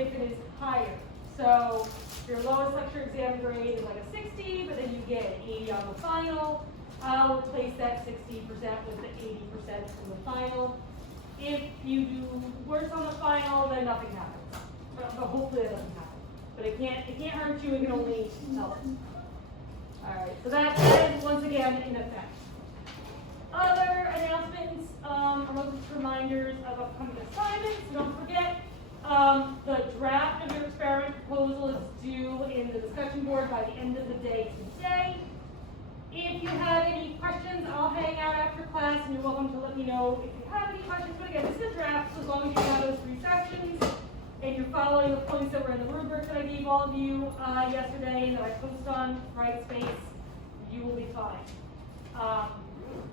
if it is higher. So your lowest lecture exam grade is like a 60, but then you get an 80 on the final. I'll replace that 60% with the 80% from the final. If you do worse on the final, then nothing happens. But hopefully it doesn't happen. But it can't hurt you, it can only help. Alright, so that is once again in effect. Other announcements are just reminders of upcoming assignments. Don't forget, the draft of your experiment proposal is due in the discussion board by the end of the day today. If you have any questions, I'll hang out after class, and you're welcome to let me know if you have any questions. But again, this is a draft, so as long as you have those 3 sections, and you're following the points that were in the rubric that I gave all of you yesterday, and that I posted on Brightspace, you will be fine.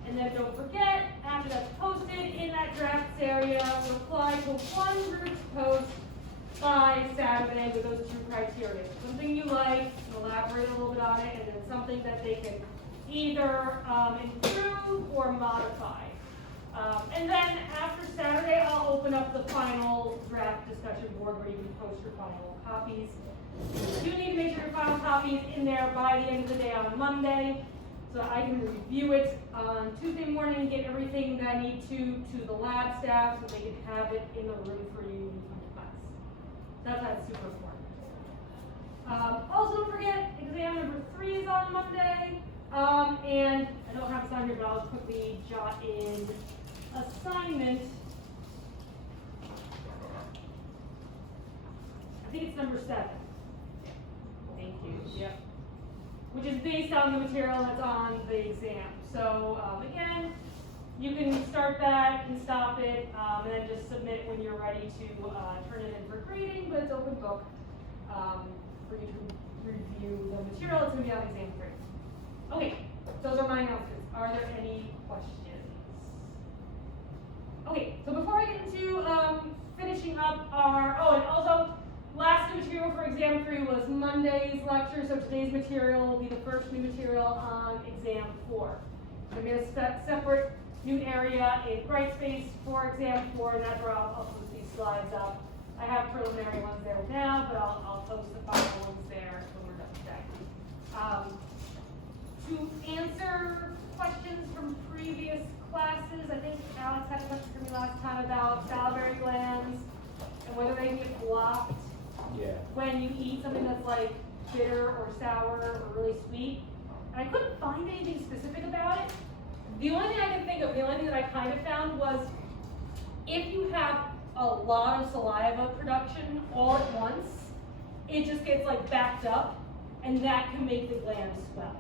And then don't forget, after that's posted in that drafts area, reply to one group's post by Saturday with those 2 criteria. Something you like, elaborate a little bit on it, and then something that they can either improve or modify. And then after Saturday, I'll open up the final draft discussion board where you can post your final copies. You need to make sure your final copy is in there by the end of the day on Monday, so I can review it on Tuesday morning and get everything that I need to the lab staff so they can have it in the room for you when you come to class. That's super important. Also, don't forget, exam number 3 is on Monday. And I don't have this on here, but I'll quickly jot in assignment. I think it's number 7. Thank you. Yep. Which is based on the material that's on the exam. So again, you can start that and stop it, and then just submit when you're ready to turn it in for grading, but it's open book for you to review the material. It's going to be on exam 3. Okay, those are my announcements. Are there any questions? Okay, so before I get into finishing up our, and also last new material for exam 3 was Monday's lecture, so today's material will be the first new material on exam 4. So we have a separate new area in Brightspace for exam 4, and that's where I'll post these slides up. I have preliminary ones there now, but I'll post the final ones there when we're done today. To answer questions from previous classes, I think Alex had a question for me last time about salivary glands and whether they can get blocked when you eat something that's like bitter or sour or really sweet. And I couldn't find anything specific about it. The only thing I can think of, the only thing that I kind of found was if you have a lot of saliva production all at once, it just gets like backed up, and that can make the gland swell.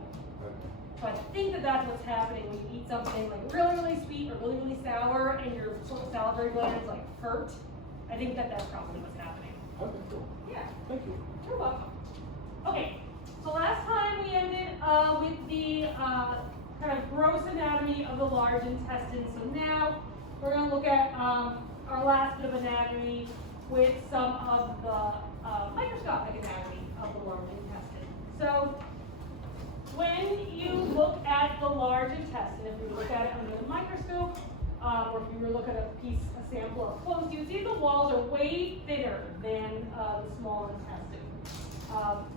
So I think that that's what's happening when you eat something like really, really sweet or really, really sour and your salivary glands like hurt. I think that that's probably what's happening. Okay, cool. Yeah. Thank you. You're welcome. Okay, so last time we ended with the kind of gross anatomy of the large intestine. So now we're going to look at our last bit of anatomy with some of the microscopic anatomy of the large intestine. So when you look at the large intestine, if you look at it under the microscope, or if you were looking at a sample up close, you see the walls are way thinner than the small intestine.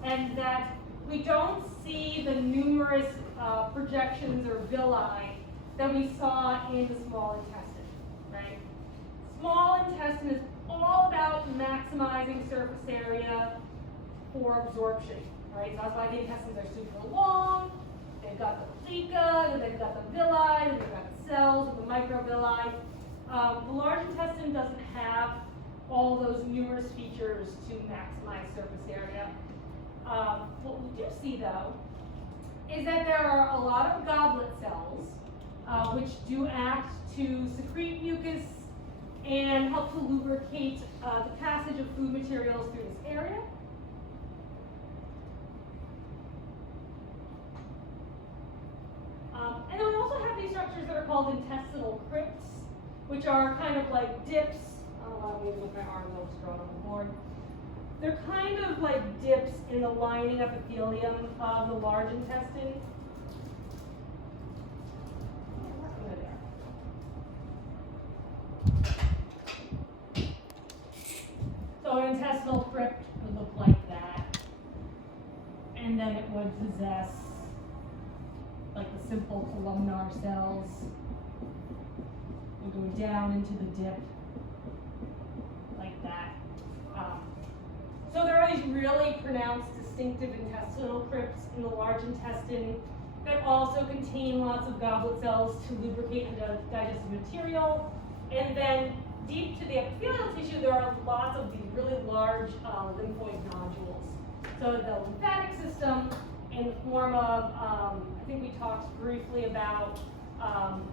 And that we don't see the numerous projections or villi that we saw in the small intestine, right? Small intestine is all about maximizing surface area for absorption, right? So that's why the intestines are super long. They've got the plica, then they've got the villi, then they've got the cells and the microvilli. The large intestine doesn't have all those numerous features to maximize surface area. What we do see, though, is that there are a lot of goblet cells which do act to secrete mucus and help to lubricate the passage of food materials through this area. And then we also have these structures that are called intestinal crypts, which are kind of like dips. I don't know why I'm moving with my arms, I'll just draw it on the board. They're kind of like dips in the lining epithelium of the large intestine. So So an intestinal crypt would look like that. And then it would possess like the simple columnar cells. We'll go down into the dip like that. So there are these really pronounced distinctive intestinal crypts in the large intestine that also contain lots of goblet cells to lubricate the digestive material. And then deep to the epithelial tissue, there are lots of these really large lymphoid nodules. So the lymphatic system in the form of, I think we talked briefly about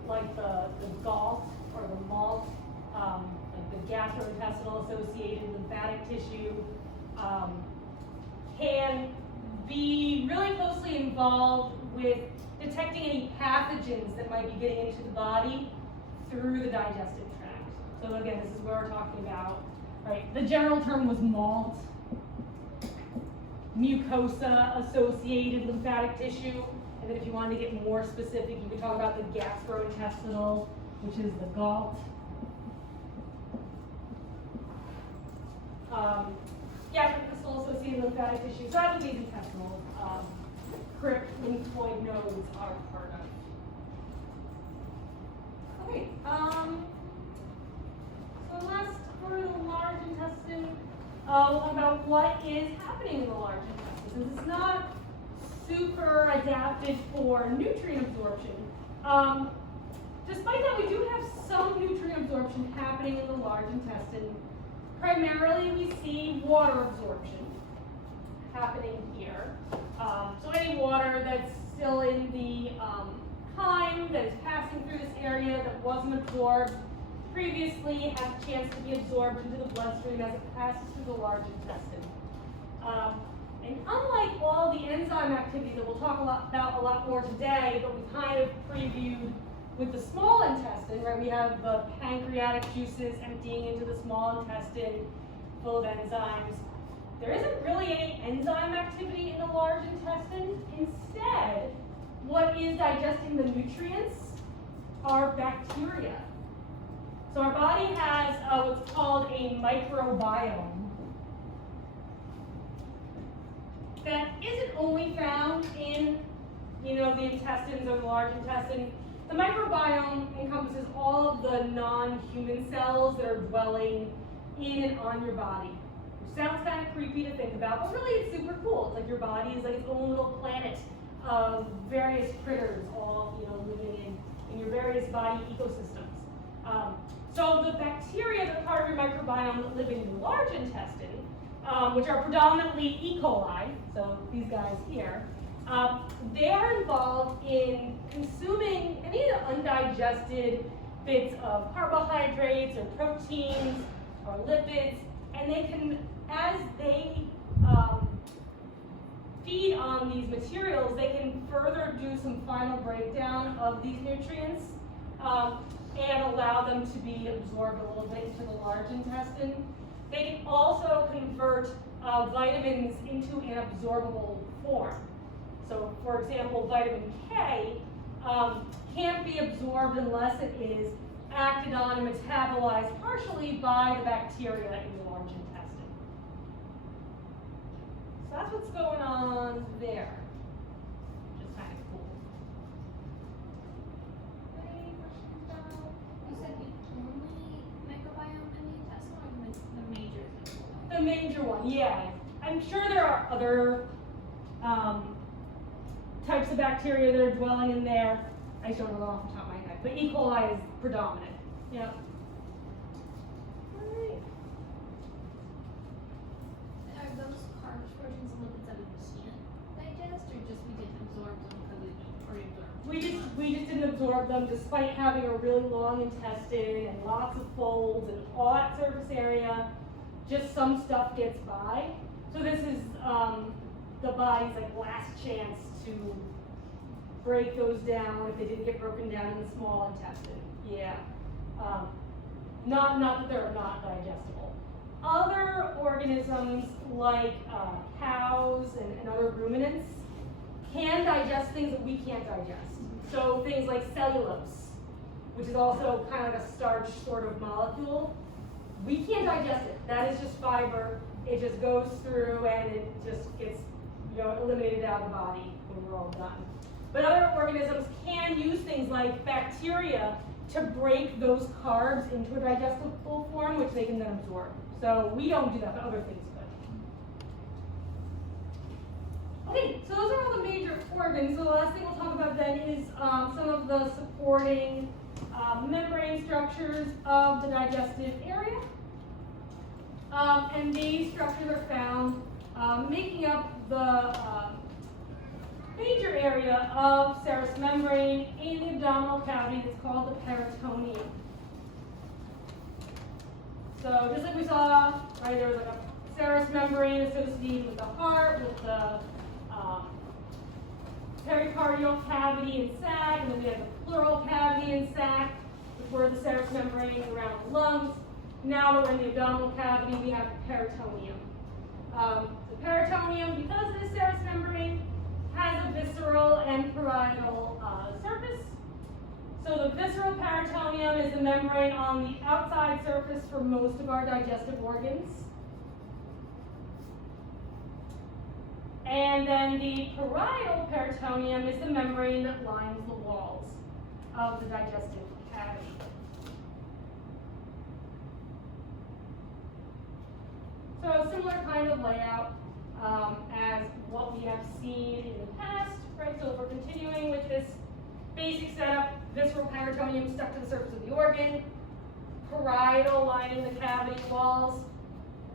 like the gall or the malt, like the gastrointestinal associated lymphatic tissue, can be really closely involved with detecting any pathogens that might be getting into the body through the digestive tract. So again, this is where we're talking about, right? The general term was malt, mucosa associated lymphatic tissue, and then if you wanted to get more specific, you could talk about the gastrointestinal, which is the GALT. Gastrointestinal associated lymphatic tissue. So that's what these intestinal crypt lymphoid nodes are part of. Okay. So last for the large intestine, we'll talk about what is happening in the large intestine. Since it's not super adapted for nutrient absorption. Despite that, we do have some nutrient absorption happening in the large intestine. Primarily, we see water absorption happening here. So any water that's still in the chyme that is passing through this area that wasn't absorbed previously has a chance to be absorbed into the bloodstream as it passes through the large intestine. And unlike all the enzyme activity that we'll talk about a lot more today, but we kind of previewed with the small intestine, right? We have the pancreatic juices emptying into the small intestine full of enzymes. There isn't really any enzyme activity in the large intestine. Instead, what is digesting the nutrients are bacteria. So our body has what's called a microbiome that isn't only found in, the intestines or the large intestine. The microbiome encompasses all of the non-human cells that are dwelling in and on your body. Which sounds kind of creepy to think about, but really it's super cool. It's like your body is like its own little planet of various critters all living in your various body ecosystems. So the bacteria that are part of your microbiome that live in your large intestine, which are predominantly E. coli, so these guys here, they are involved in consuming any of the undigested bits of carbohydrates or proteins or lipids, and they can, as they feed on these materials, they can further do some final breakdown of these nutrients and allow them to be absorbed a little bit into the large intestine. They can also convert vitamins into an absorbable form. So, for example, vitamin K can't be absorbed unless it is acted on and metabolized partially by the bacteria in the large intestine. So that's what's going on there. Which is kind of cool. Any questions about? You said the only microbiome in the intestine, or the major microbiome? The major one, yeah. I'm sure there are other types of bacteria that are dwelling in there. I just don't know off the top of my head, but E. coli is predominant. Yep. All right. Are those carbs, proteins, and lipids that we can't digest, or just we didn't absorb them because we already absorbed? We just didn't absorb them despite having a really long intestine and lots of folds and all that surface area. Just some stuff gets by. So this is the body's last chance to break those down if they didn't get broken down in the small intestine. Yeah. Not that they're not digestible. Other organisms like cows and other ruminants can digest things that we can't digest. So things like cellulose, which is also kind of like a starch sort of molecule. We can't digest it. That is just fiber. It just goes through and it just gets, eliminated out of the body when we're all done. But other organisms can use things like bacteria to break those carbs into a digestible form, which they can then absorb. So we don't do that, but other things could. Okay, so those are all the major organs. So the last thing we'll talk about then is some of the supporting membrane structures of the digestive area. And these structures are found making up the major area of serous membrane in the abdominal cavity that's called the peritoneum. So just like we saw, right, there was like a serous membrane associated with the heart, with the pericardial cavity and sac, and then we have the pleural cavity and sac, which were the serous membrane around the lungs. Now that we're in the abdominal cavity, we have the peritoneum. The peritoneum, because it is serous membrane, has a visceral and parietal surface. So the visceral peritoneum is the membrane on the outside surface for most of our digestive organs. And then the parietal peritoneum is the membrane that lines the walls of the digestive cavity. So a similar kind of layout as what we have seen in the past, right? So if we're continuing with this basic setup, visceral peritoneum stuck to the surface of the organ, parietal lining the cavity walls.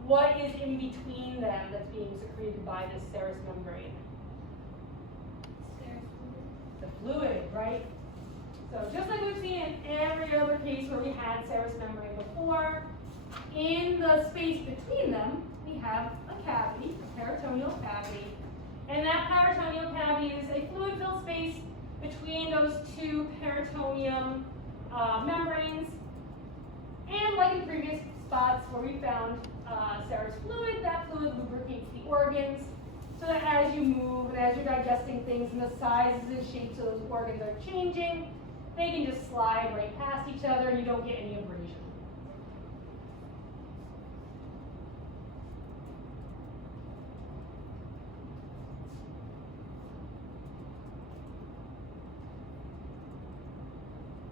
What is in between them that's being secreted by this serous membrane? The fluid, right? So just like we've seen in every other case where we had serous membrane before, in the space between them, we have a cavity, a peritoneal cavity. And that peritoneal cavity is a fluid-filled space between those two peritoneum membranes. And like in previous spots where we found serous fluid, that fluid lubricates the organs so that as you move and as you're digesting things and the sizes and shapes of those organs are changing, they can just slide right past each other and you don't get any abrasion.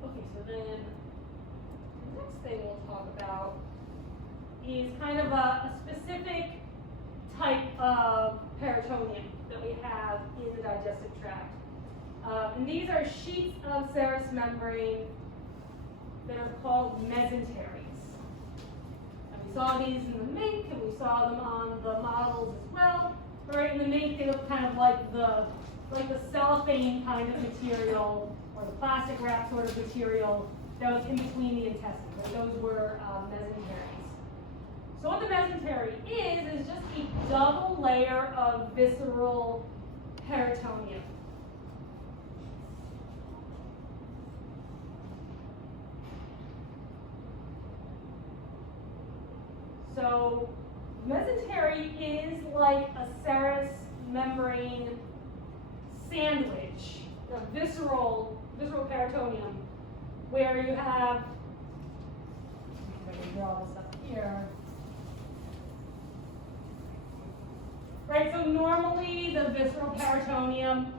Okay, so then the next thing we'll talk about is kind of a specific type of peritoneum that we have in the digestive tract. And these are sheets of serous membrane that are called mesenteries. And we saw these in the mink, and we saw them on the models as well. Right in the mink, they look kind of like the cellophane kind of material, or the plastic wrap sort of material that was in between the intestines. And those were mesenteries. So what the mesentery is just a double layer of visceral peritoneum. So mesentery is like a serous membrane sandwich, a visceral peritoneum, where you have, if I can draw this up here. Right, so normally the visceral peritoneum,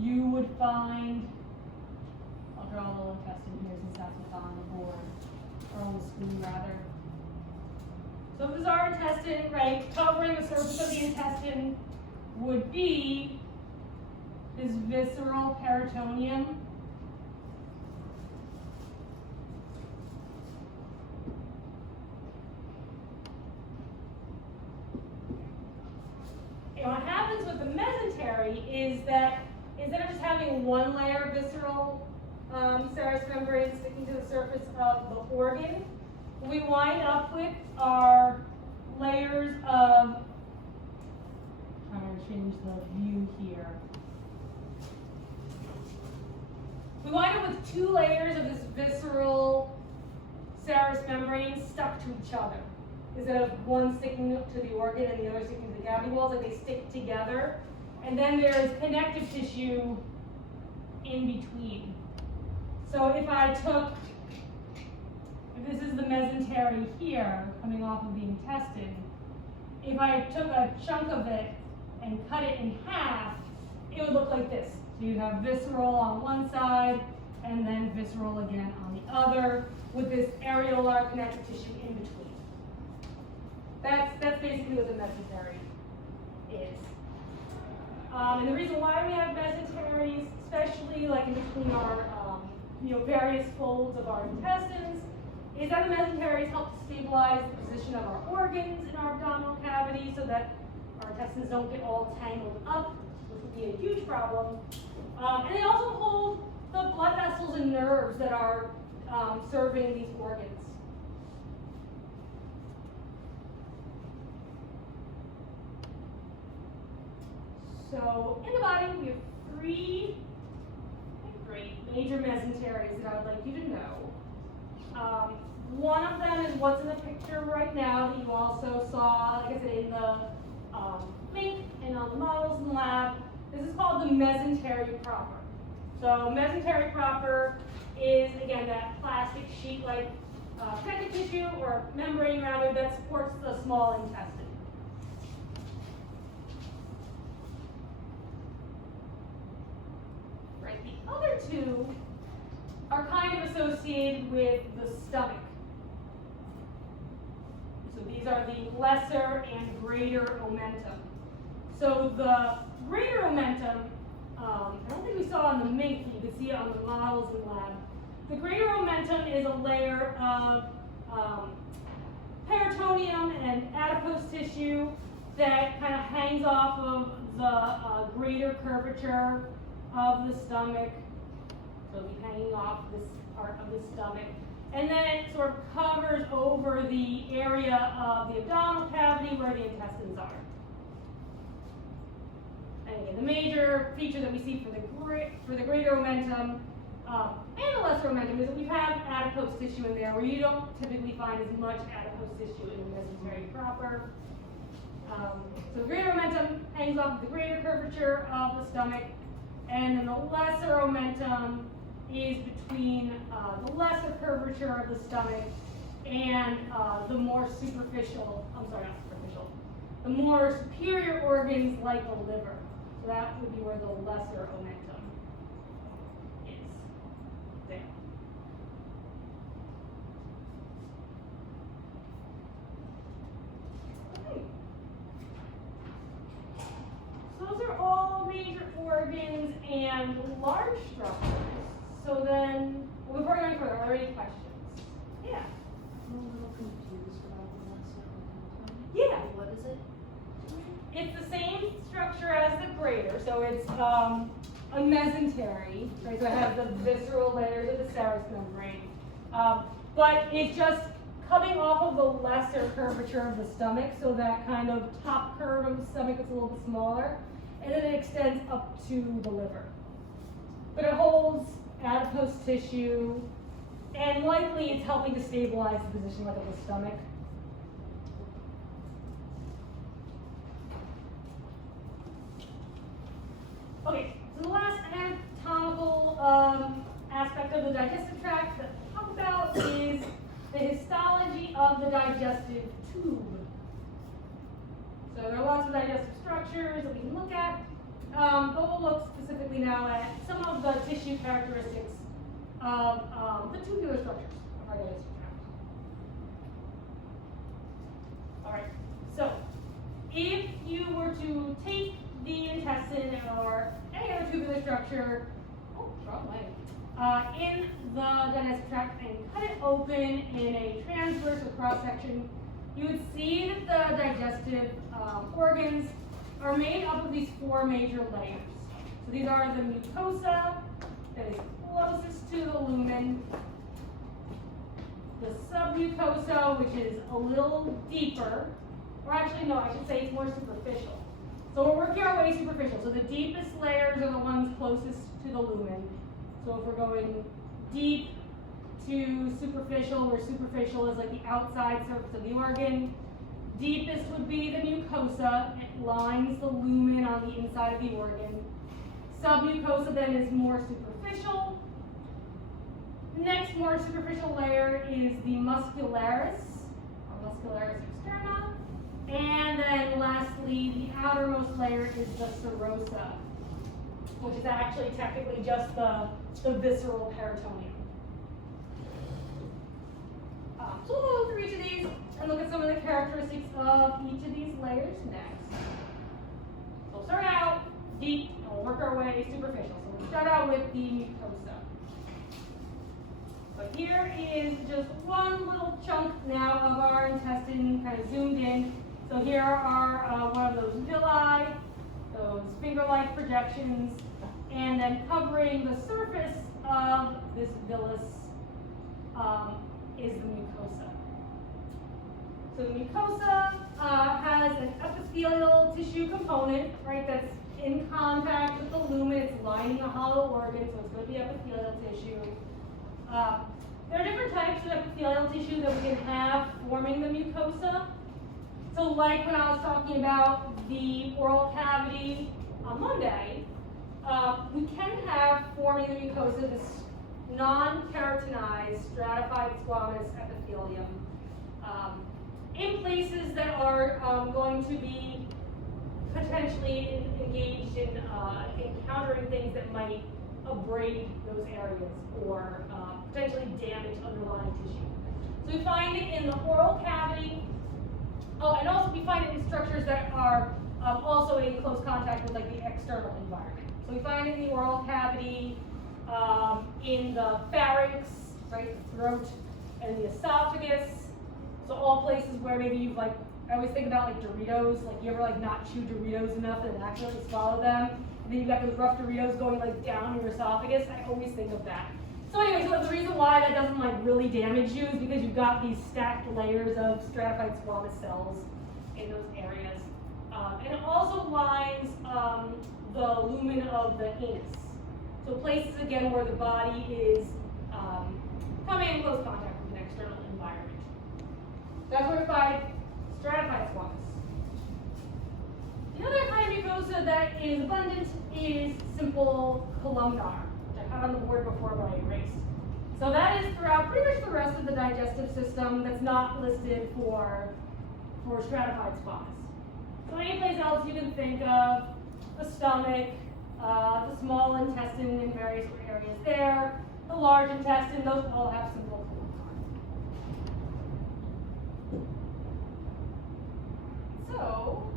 you would find, I'll draw a little intestine here since that's what's on the board, or on the screen rather. So this is our intestine, right? Covering the surface of the intestine would be this visceral peritoneum. And what happens with the mesentery is that instead of just having one layer of visceral serous membrane sticking to the surface of the organ, we wind up with our layers of, I'm trying to change the view here. We wind up with two layers of this visceral serous membrane stuck to each other. Instead of one sticking to the organ and the other sticking to the cavity walls, like they stick together. And then there's connective tissue in between. So if I took if this is the mesentery here, coming off of the intestine, if I took a chunk of it and cut it in half, it would look like this. So you have visceral on one side, and then visceral again on the other, with this areolar connective tissue in between. That's basically what the mesentery is. And the reason why we have mesenteries, especially like in between our various folds of our intestines, is that the mesenteries help to stabilize the position of our organs in our abdominal cavity so that our intestines don't get all tangled up, which would be a huge problem. And they also hold the blood vessels and nerves that are serving these organs. So in the body, we have three great major mesenteries that I would like you to know. One of them is what's in the picture right now that you also saw, like I said, in the link and on the models in the lab. This is called the mesentery proper. So mesentery proper is, again, that plastic sheet-like connective tissue or membrane rather that supports the small intestine. Right, the other two are kind of associated with the stomach. So these are the lesser and greater omentum. So the greater omentum, I don't think we saw on the mink, but you can see it on the models in the lab. The greater omentum is a layer of peritoneum and adipose tissue that kind of hangs off of the greater curvature of the stomach. So it'll be hanging off this part of the stomach. And then it sort of covers over the area of the abdominal cavity where the intestines are. And again, the major feature that we see for the greater omentum and the lesser omentum is that we have adipose tissue in there where you don't typically find as much adipose tissue in the mesentery proper. So the greater omentum hangs off the greater curvature of the stomach, and then the lesser omentum is between the lesser curvature of the stomach and the more superficial, the more superior organs like the liver. So that would be where the lesser omentum is. There. Okay. So those are all major organs and large structures. So then, before going further, are there any questions? Yeah. I'm a little confused about the lesser omentum. Yeah. What is it? It's the same structure as the greater, so it's a mesentery, right? So it has the visceral layers of the serous membrane, but it's just coming off of the lesser curvature of the stomach, so that kind of top curve of the stomach is a little bit smaller, and then it extends up to the liver. But it holds adipose tissue, and likely it's helping to stabilize the position of the stomach. Okay, so the last anatomical aspect of the digestive tract that we'll talk about is the histology of the digestive tube. So there are lots of digestive structures that we can look at, but we'll look specifically now at some of the tissue characteristics of the tubular structures of our digestive tract. All right, so if you were to take the intestine or any other tubular structure, in the digestive tract and cut it open in a transverse or cross section, you would see that the digestive organs are made up of these four major layers. So these are the mucosa that is closest to the lumen, the submucosa, which is a little deeper, or actually no, I should say it's more superficial. So we're working our way superficial. So the deepest layers are the ones closest to the lumen. So if we're going deep to superficial, where superficial is like the outside surface of the organ, deepest would be the mucosa. It lines the lumen on the inside of the organ. Submucosa then is more superficial. Next more superficial layer is the muscularis, or muscularis externa. And then lastly, the outermost layer is the serosa, which is actually technically just the visceral peritoneum. So we'll go through each of these and look at some of the characteristics of each of these layers next. So we'll start out deep and we'll work our way superficial. So we'll start out with the mucosa. But here is just one little chunk now of our intestine kind of zoomed in. So here are one of those villi, those finger-like projections, and then covering the surface of this villus is the mucosa. So the mucosa has an epithelial tissue component, right, that's in contact with the lumen. It's lining a hollow organ, so it's going to be epithelial tissue. There are different types of epithelial tissue that we can have forming the mucosa. So like when I was talking about the oral cavity on Monday, we can have forming the mucosa this non-keratinized stratified squamous epithelium in places that are going to be potentially engaged in encountering things that might abrade those areas or potentially damage underlying tissue. So we find it in the oral cavity. Oh, and also we find it in structures that are also in close contact with like the external environment. So we find it in the oral cavity, in the pharynx, right, the throat, and the esophagus. So all places where maybe you've like, I always think about like Doritos, like you ever like not chew Doritos enough and accidentally swallow them, and then you've got those rough Doritos going like down your esophagus. I always think of that. So anyway, so the reason why that doesn't like really damage you is because you've got these stacked layers of stratified squamous cells in those areas. And it also lines the lumen of the anus. So places again where the body is coming in close contact with an external environment. That's where we find stratified squamous. The other kind of mucosa that is abundant is simple columnar, which I had on the board before but I erased. So that is throughout pretty much the rest of the digestive system that's not listed for stratified squamous. So any place else you can think of, the stomach, the small intestine in various areas there, the large intestine, those all have simple columnar. So,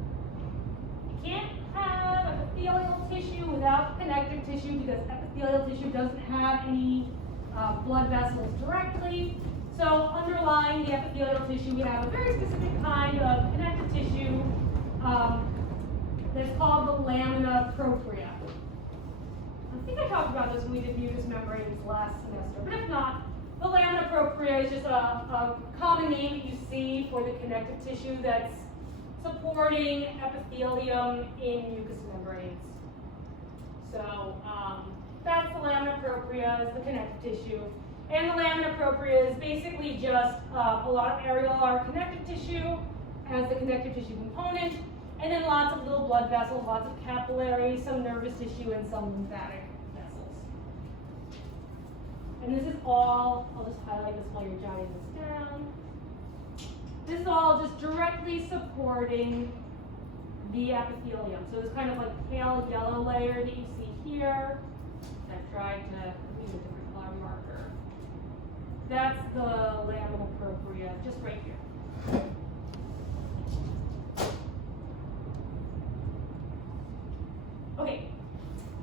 you can't have epithelial tissue without connective tissue because epithelial tissue doesn't have any blood vessels directly. So underlying the epithelial tissue, we have a very specific kind of connective tissue that's called the lamina propria. I think I talked about this when we did mucous membranes last semester, but if not, the lamina propria is just a common name that you see for the connective tissue that's supporting epithelium in mucous membranes. So that's the lamina propria, is the connective tissue. And the lamina propria is basically just a lot of areolar connective tissue as the connective tissue component, and then lots of little blood vessels, lots of capillaries, some nervous tissue, and some lymphatic vessels. And this is all, I'll just highlight this while you're jotting this down. This is all just directly supporting the epithelium. So this kind of like pale yellow layer that you see here. I've tried to use a different color marker. That's the lamina propria, just right here. Okay,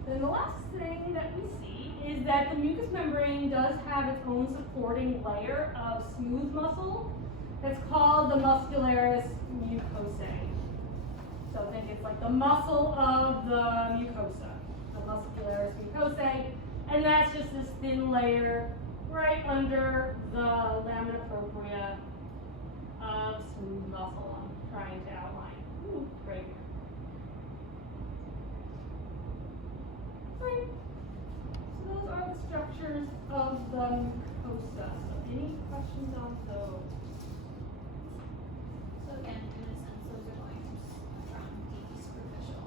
then the last thing that we see is that the mucous membrane does have its own supporting layer of smooth muscle that's called the muscularis mucosae. So think it's like the muscle of the mucosa, the muscularis mucosae, and that's just this thin layer right under the lamina propria of smooth muscle I'm trying to outline. Ooh, right here. Right. So those are the structures of the mucosa. So any questions on those? So again, in a sense, those are going from deep to superficial.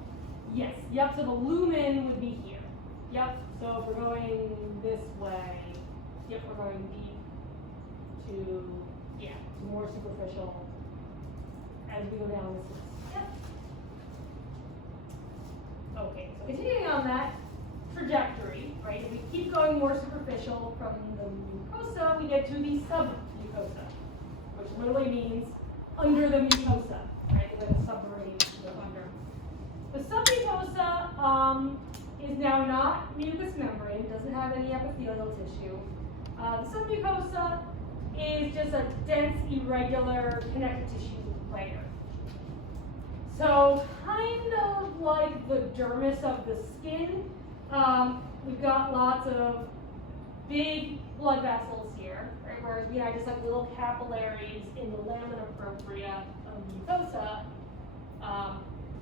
Yes, yep, so the lumen would be here. Yep, so if we're going this way, Yep, we're going deep to, yeah, to more superficial as we go down this list. Yep. Okay, so continuing on that trajectory, right, if we keep going more superficial from the mucosa, we get to the submucosa, which literally means under the mucosa, right, like a submarine go under. The submucosa is now not mucous membrane, doesn't have any epithelial tissue. The submucosa is just a dense, irregular connective tissue layer. So kind of like the dermis of the skin, we've got lots of big blood vessels here, right, whereas we have just like little capillaries in the lamina propria of the mucosa.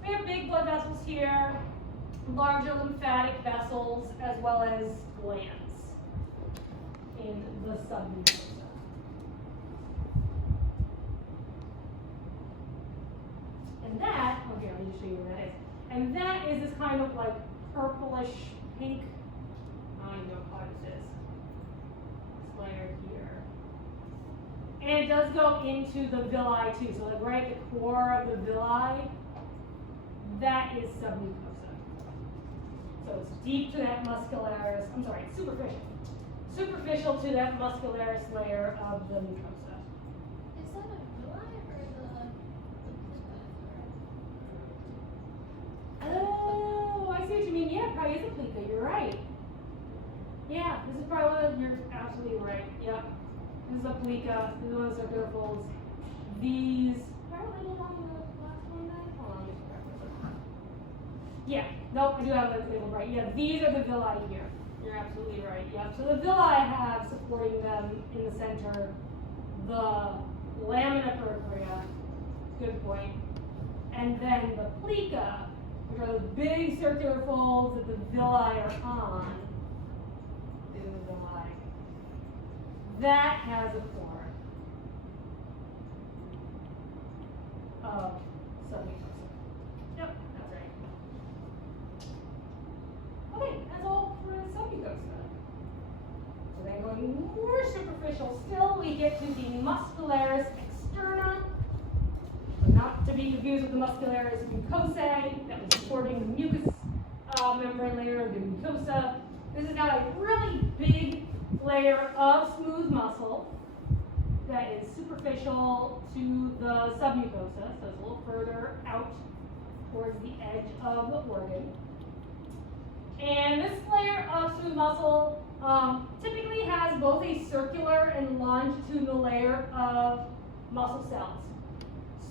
We have big blood vessels here, larger lymphatic vessels, as well as glands in the submucosa. And that, okay, let me just show you what that is. And that is this kind of like purplish pink, I don't even know what this is. This layer here. And it does go into the villi too. So like right at the core of the villi, that is submucosa. So it's deep to that muscularis, I'm sorry, it's superficial. Superficial to that muscularis layer of the mucosa. Is that a villi or the Oh, I see what you mean. Yeah, it probably is a plica. You're right. Yeah, this is probably one of, you're absolutely right. Yep. This is a plica. This is one of the circular folds. These, are I labeled on the last one then? Hold on, let me check this. Yeah, nope, I do have that labeled right. Yeah, these are the villi here. You're absolutely right. Yep. So the villi have supporting them in the center the lamina propria. Good point. And then the plica, which are those big circular folds that the villi are on. These are the villi. That has a core of submucosa. Yep, that's right. Okay, that's all for submucosa. So then going more superficial still, we get to the muscularis externa. Not to be confused with the muscularis mucosae that was supporting the mucous membrane layer of the mucosa. This is now a really big layer of smooth muscle that is superficial to the submucosa, so it's a little further out towards the edge of the organ. And this layer of smooth muscle typically has both a circular and longitudinal layer of muscle cells.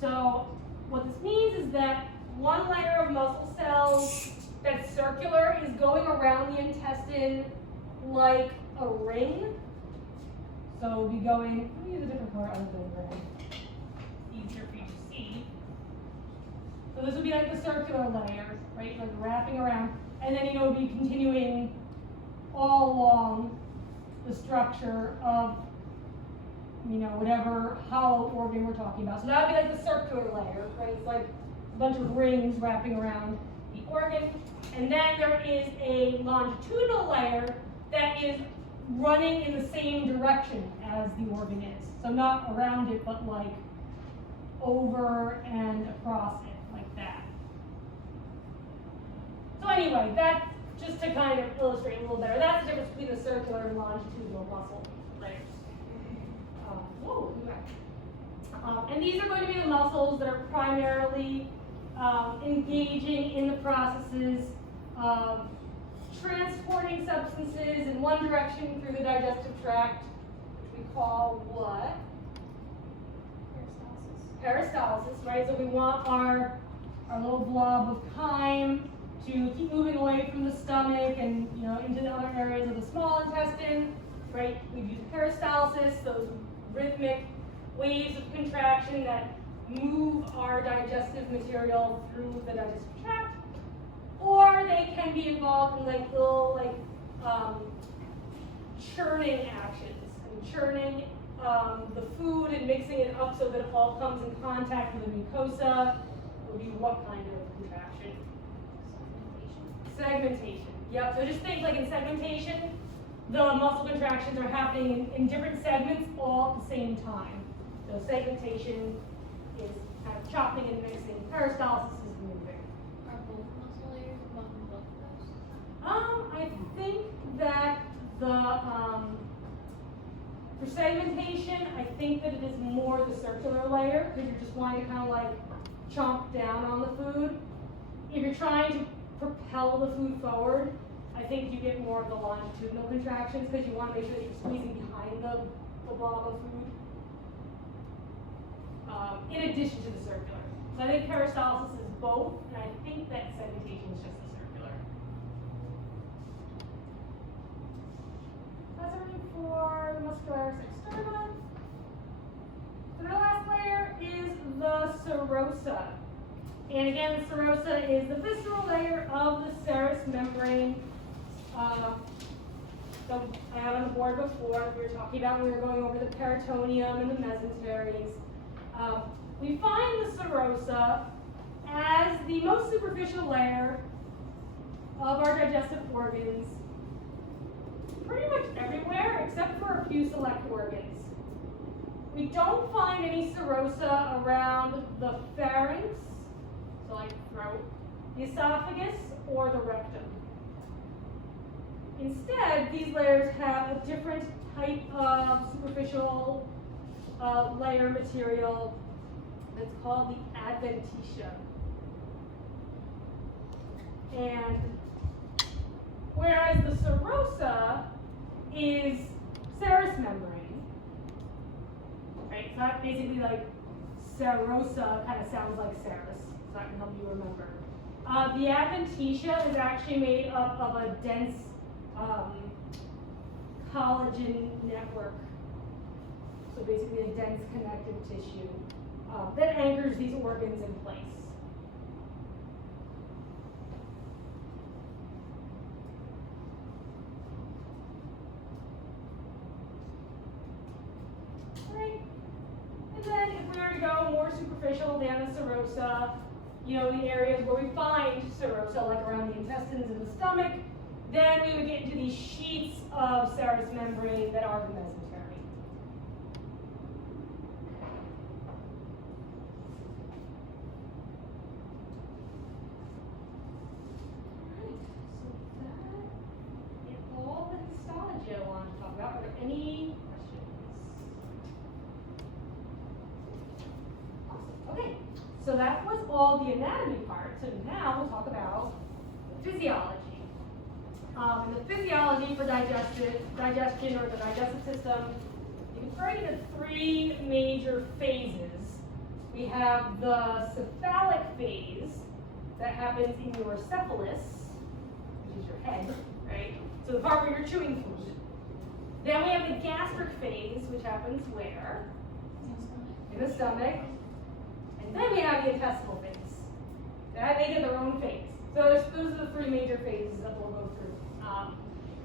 So what this means is that one layer of muscle cells that's circular is going around the intestine like a ring. So we'll be going, let me use a different color other than ring. Easier for you to see. So this would be like the circular layer, right? Like wrapping around. And then, we'll be continuing all along the structure of whatever hollow organ we're talking about. So that would be like the circular layer, right? It's like a bunch of rings wrapping around the organ. And then there is a longitudinal layer that is running in the same direction as the organ is. So not around it, but like over and across it, like that. So anyway, that's just to kind of illustrate a little better. That's the difference between the circular and longitudinal muscle layers. And these are going to be the muscles that are primarily engaging in the processes of transporting substances in one direction through the digestive tract, which we call what? Peristalsis, right? So we want our little blob of chyme to keep moving away from the stomach and into the other areas of the small intestine, right? We use peristalsis, those rhythmic waves of contraction that move our digestive material through the digestive tract, or they can be involved in like little churning actions, and churning the food and mixing it up so that it all comes in contact with the mucosa. Would be what kind of contraction? Segmentation. Yep. So just think like in segmentation, the muscle contractions are happening in different segments all at the same time. So segmentation is kind of chopping and mixing. Peristalsis is moving. Are both muscle layers above and both of those? I think that for segmentation, I think that it is more the circular layer, because you're just wanting to kind of like chomp down on the food. If you're trying to propel the food forward, I think you get more of the longitudinal contractions, because you want to make sure that you're squeezing behind the blob of food. In addition to the circular. So I think peristalsis is both, and I think that segmentation is just the circular. That's everything for the muscularis externa. So the last layer is the serosa. And again, the serosa is the visceral layer of the serous membrane. So I had on the board before, we were talking about when we were going over the peritoneum and the mesenteries. We find the serosa as the most superficial layer of our digestive organs pretty much everywhere except for a few select organs. We don't find any serosa around the pharynx, so like throat, the esophagus, or the rectum. Instead, these layers have a different type of superficial layer material that's called the adventitia. And whereas the serosa is serous membrane, right? So that basically like serosa kind of sounds like serous, so that can help you remember. The adventitia is actually made up of a dense collagen network. So basically a dense connective tissue that anchors these organs in place. All right. And then if we were to go more superficial than the serosa, you know, the areas where we find serosa, like around the intestines and the stomach, then we would get into these sheets of serous membrane that are the mesentery. I wanted to talk about. Are there any questions? Awesome. Okay, so that was all the anatomy part. So now we'll talk about the physiology. And the physiology for digestion or the digestive system, you can break it into three major phases. We have the cephalic phase that happens in your cephalus, which is your head, right? So the part where you're chewing food. Then we have the gastric phase, which happens where? In the stomach. And then we have the intestinal phase. They get their own phase. So those are the three major phases that we'll go through.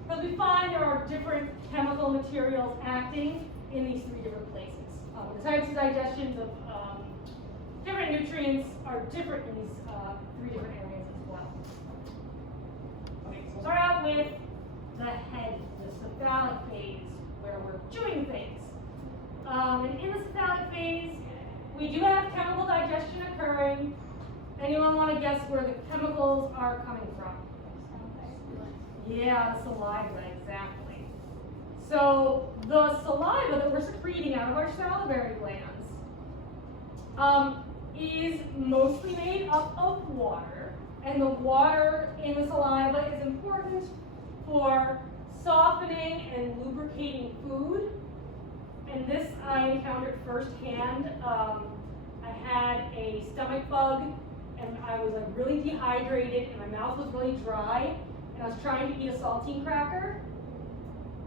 Because we find there are different chemical materials acting in these three different places. The types of digestions of different nutrients are different in these three different areas as well. Okay, so we'll start out with the head, the cephalic phase, where we're chewing things. And in the cephalic phase, we do have chemical digestion occurring. Anyone want to guess where the chemicals are coming from? Yeah, the saliva, exactly. So the saliva that we're secreting out of our salivary glands is mostly made up of water. And the water in the saliva is important for softening and lubricating food. And this I encountered firsthand. I had a stomach bug and I was like really dehydrated and my mouth was really dry and I was trying to eat a saltine cracker.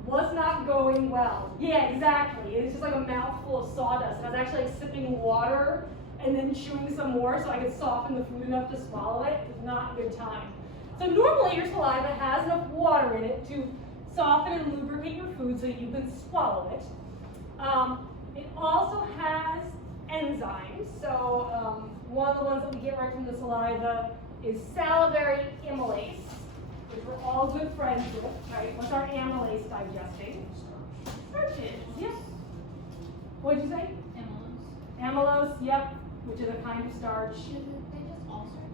Was not going well. Yeah, exactly. It was just like a mouthful of sawdust. And I was actually like sipping water and then chewing some more so I could soften the food enough to swallow it. It was not a good time. So normally your saliva has enough water in it to soften and lubricate your food so you can swallow it. It also has enzymes. So one of the ones that we get right from the saliva is salivary amylase. which we're all good friends with, right? What's our amylase digesting? Starches, yep. What'd you say? Amylose, yep, which is a kind of starch. Should they just all starches?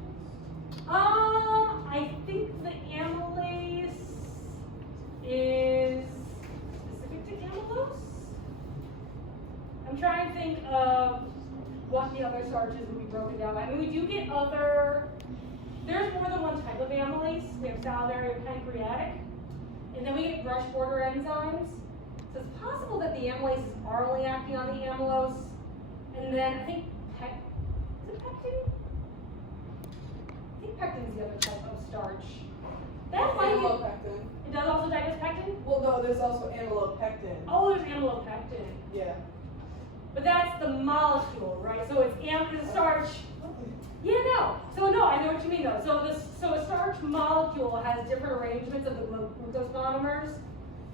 I think the amylase is specific to amylose. I'm trying to think of what the other starches would be broken down by. I mean, we do get other, there's more than one type of amylase. We have salivary and pancreatic, and then we get brush border enzymes. So it's possible that the amylases are only acting on the amylose, and then I think is it pectin? I think pectin is the other type of starch. That might be. Amylopectin. It does also digest pectin? Well, no, there's also amylopectin. Oh, there's amylopectin. Yeah. But that's the molecule, right? So it's the starch. Yeah, no. So no, I know what you mean though. So a starch molecule has different arrangements of the glucose monomers.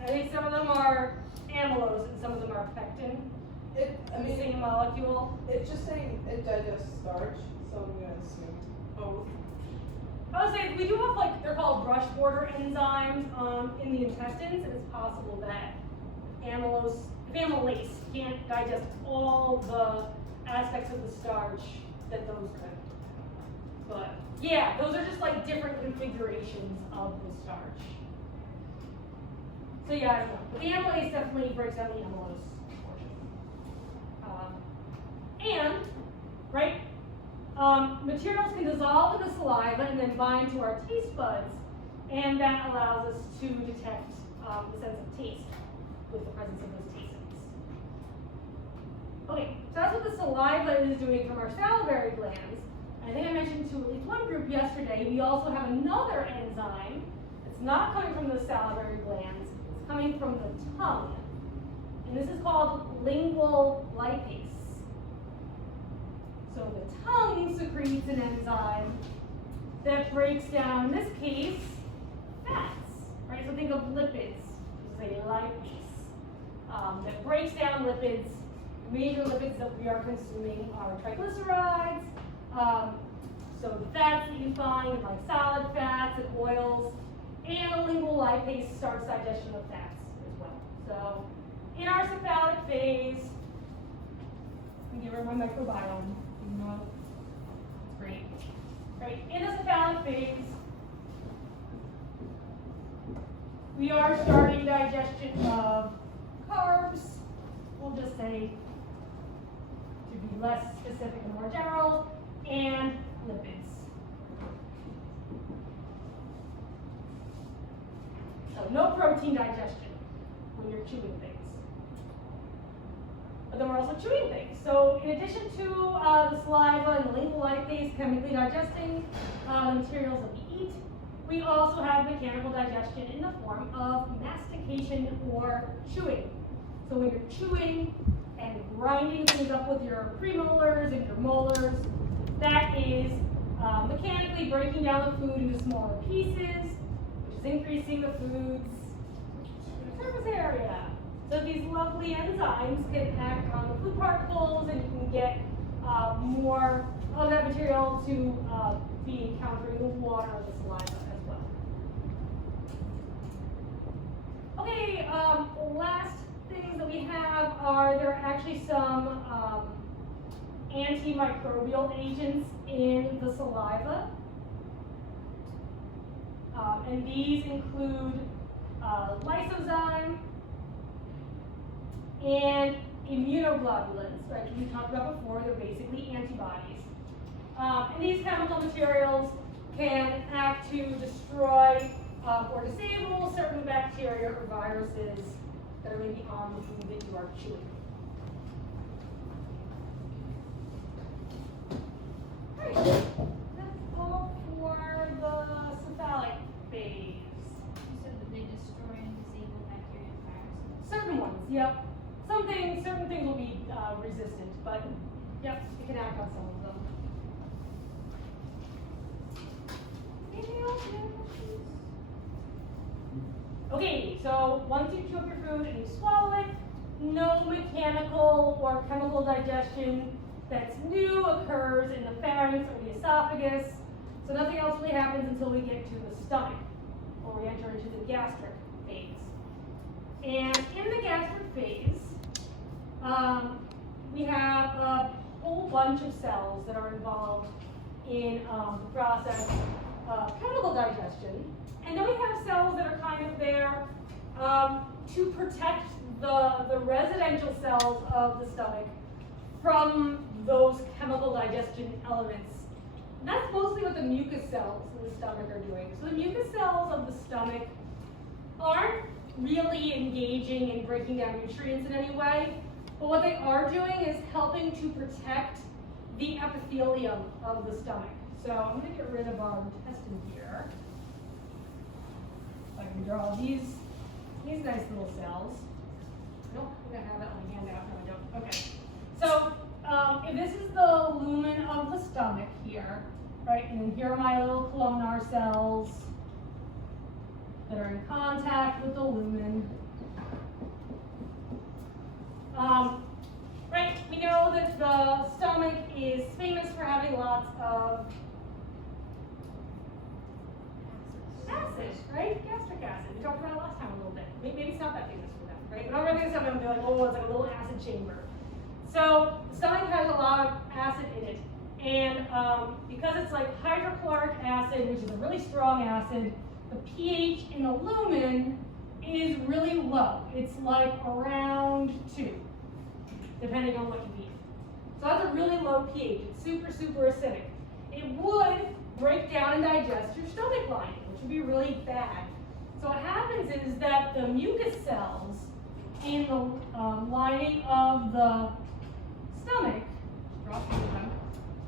I think some of them are amylose and some of them are pectin. Same molecule. It's just saying it digests starch, so I'm gonna assume both. I would say we do have they're called brush border enzymes in the intestines, and it's possible that amylase can't digest all the aspects of the starch that those could. But yeah, those are just different configurations of the starch. So yeah, I don't know. But the amylase definitely breaks down the amylose portion. Materials can dissolve in the saliva and then bind to our taste buds, and that allows us to detect the sense of taste with the presence of those tastings. Okay, so that's what the saliva is doing from our salivary glands. I think I mentioned to at least one group yesterday, we also have another enzyme. It's not coming from the salivary glands, it's coming from the tongue. And this is called lingual lipase. So the tongue secretes an enzyme that breaks down, in this case, fats, right? So think of lipids, this is a lipase, that breaks down lipids. Major lipids that we are consuming are triglycerides, so the fats that you find like solid fats and oils, and a lingual lipase starts digestion of fats as well. So in our cephalic phase, let me get rid of my microbiome. It's great. Right, in the cephalic phase, we are starting digestion of carbs. We'll just say, to be less specific and more general, and lipids. So no protein digestion when you're chewing things. But then we're also chewing things. So in addition to the saliva and the lingual lipase chemically digesting the materials that we eat, we also have mechanical digestion in the form of mastication or chewing. So when you're chewing and grinding things up with your premolars and your molars, that is mechanically breaking down the food into smaller pieces, which is increasing the food's surface area. So these lovely enzymes can act on the food particles, and you can get more of that material to be encountering the water or the saliva as well. Okay, last things that we have are there are actually some antimicrobial agents in the saliva. And these include lysozyme and immunoglobulins, right? As we talked about before, they're basically antibodies. And these chemical materials can act to destroy or disable certain bacteria or viruses that are maybe on the food that you are chewing. Great. That's all for the cephalic phase. You said that they destroy and disable bacteria and viruses. Certain ones, yep. Certain things will be resistant, but yep, it can act on some of them. Anything else? Okay, so once you chew up your food and you swallow it, no mechanical or chemical digestion that's new occurs in the pharynx or the esophagus. So nothing else really happens until we get to the stomach. or we enter into the gastric phase. And in the gastric phase, we have a whole bunch of cells that are involved in the process of chemical digestion. And then we have cells that are kind of there to protect the residential cells of the stomach from those chemical digestion elements. And that's mostly what the mucus cells in the stomach are doing. So the mucus cells of the stomach aren't really engaging in breaking down nutrients in any way, but what they are doing is helping to protect the epithelium of the stomach. So I'm going to get rid of our intestine here. I can draw these nice little cells. Nope, I'm going to have that on my handout. No, I don't. Okay. So if this is the lumen of the stomach here, right, and then here are my little columnar cells that are in contact with the lumen. Right, we know that the stomach is famous for having lots of acid, right? Gastric acid. We talked about it last time a little bit. Maybe it's not that famous for them, right? But everything is something like, oh, it's like a little acid chamber. So the stomach has a lot of acid in it. And because it's like hydrochloric acid, which is a really strong acid, the pH in the lumen is really low. It's like around 2, depending on what you eat. So that's a really low pH. It's super, super acidic. It would break down and digest your stomach lining, which would be really bad. So what happens is that the mucus cells in the lining of the stomach,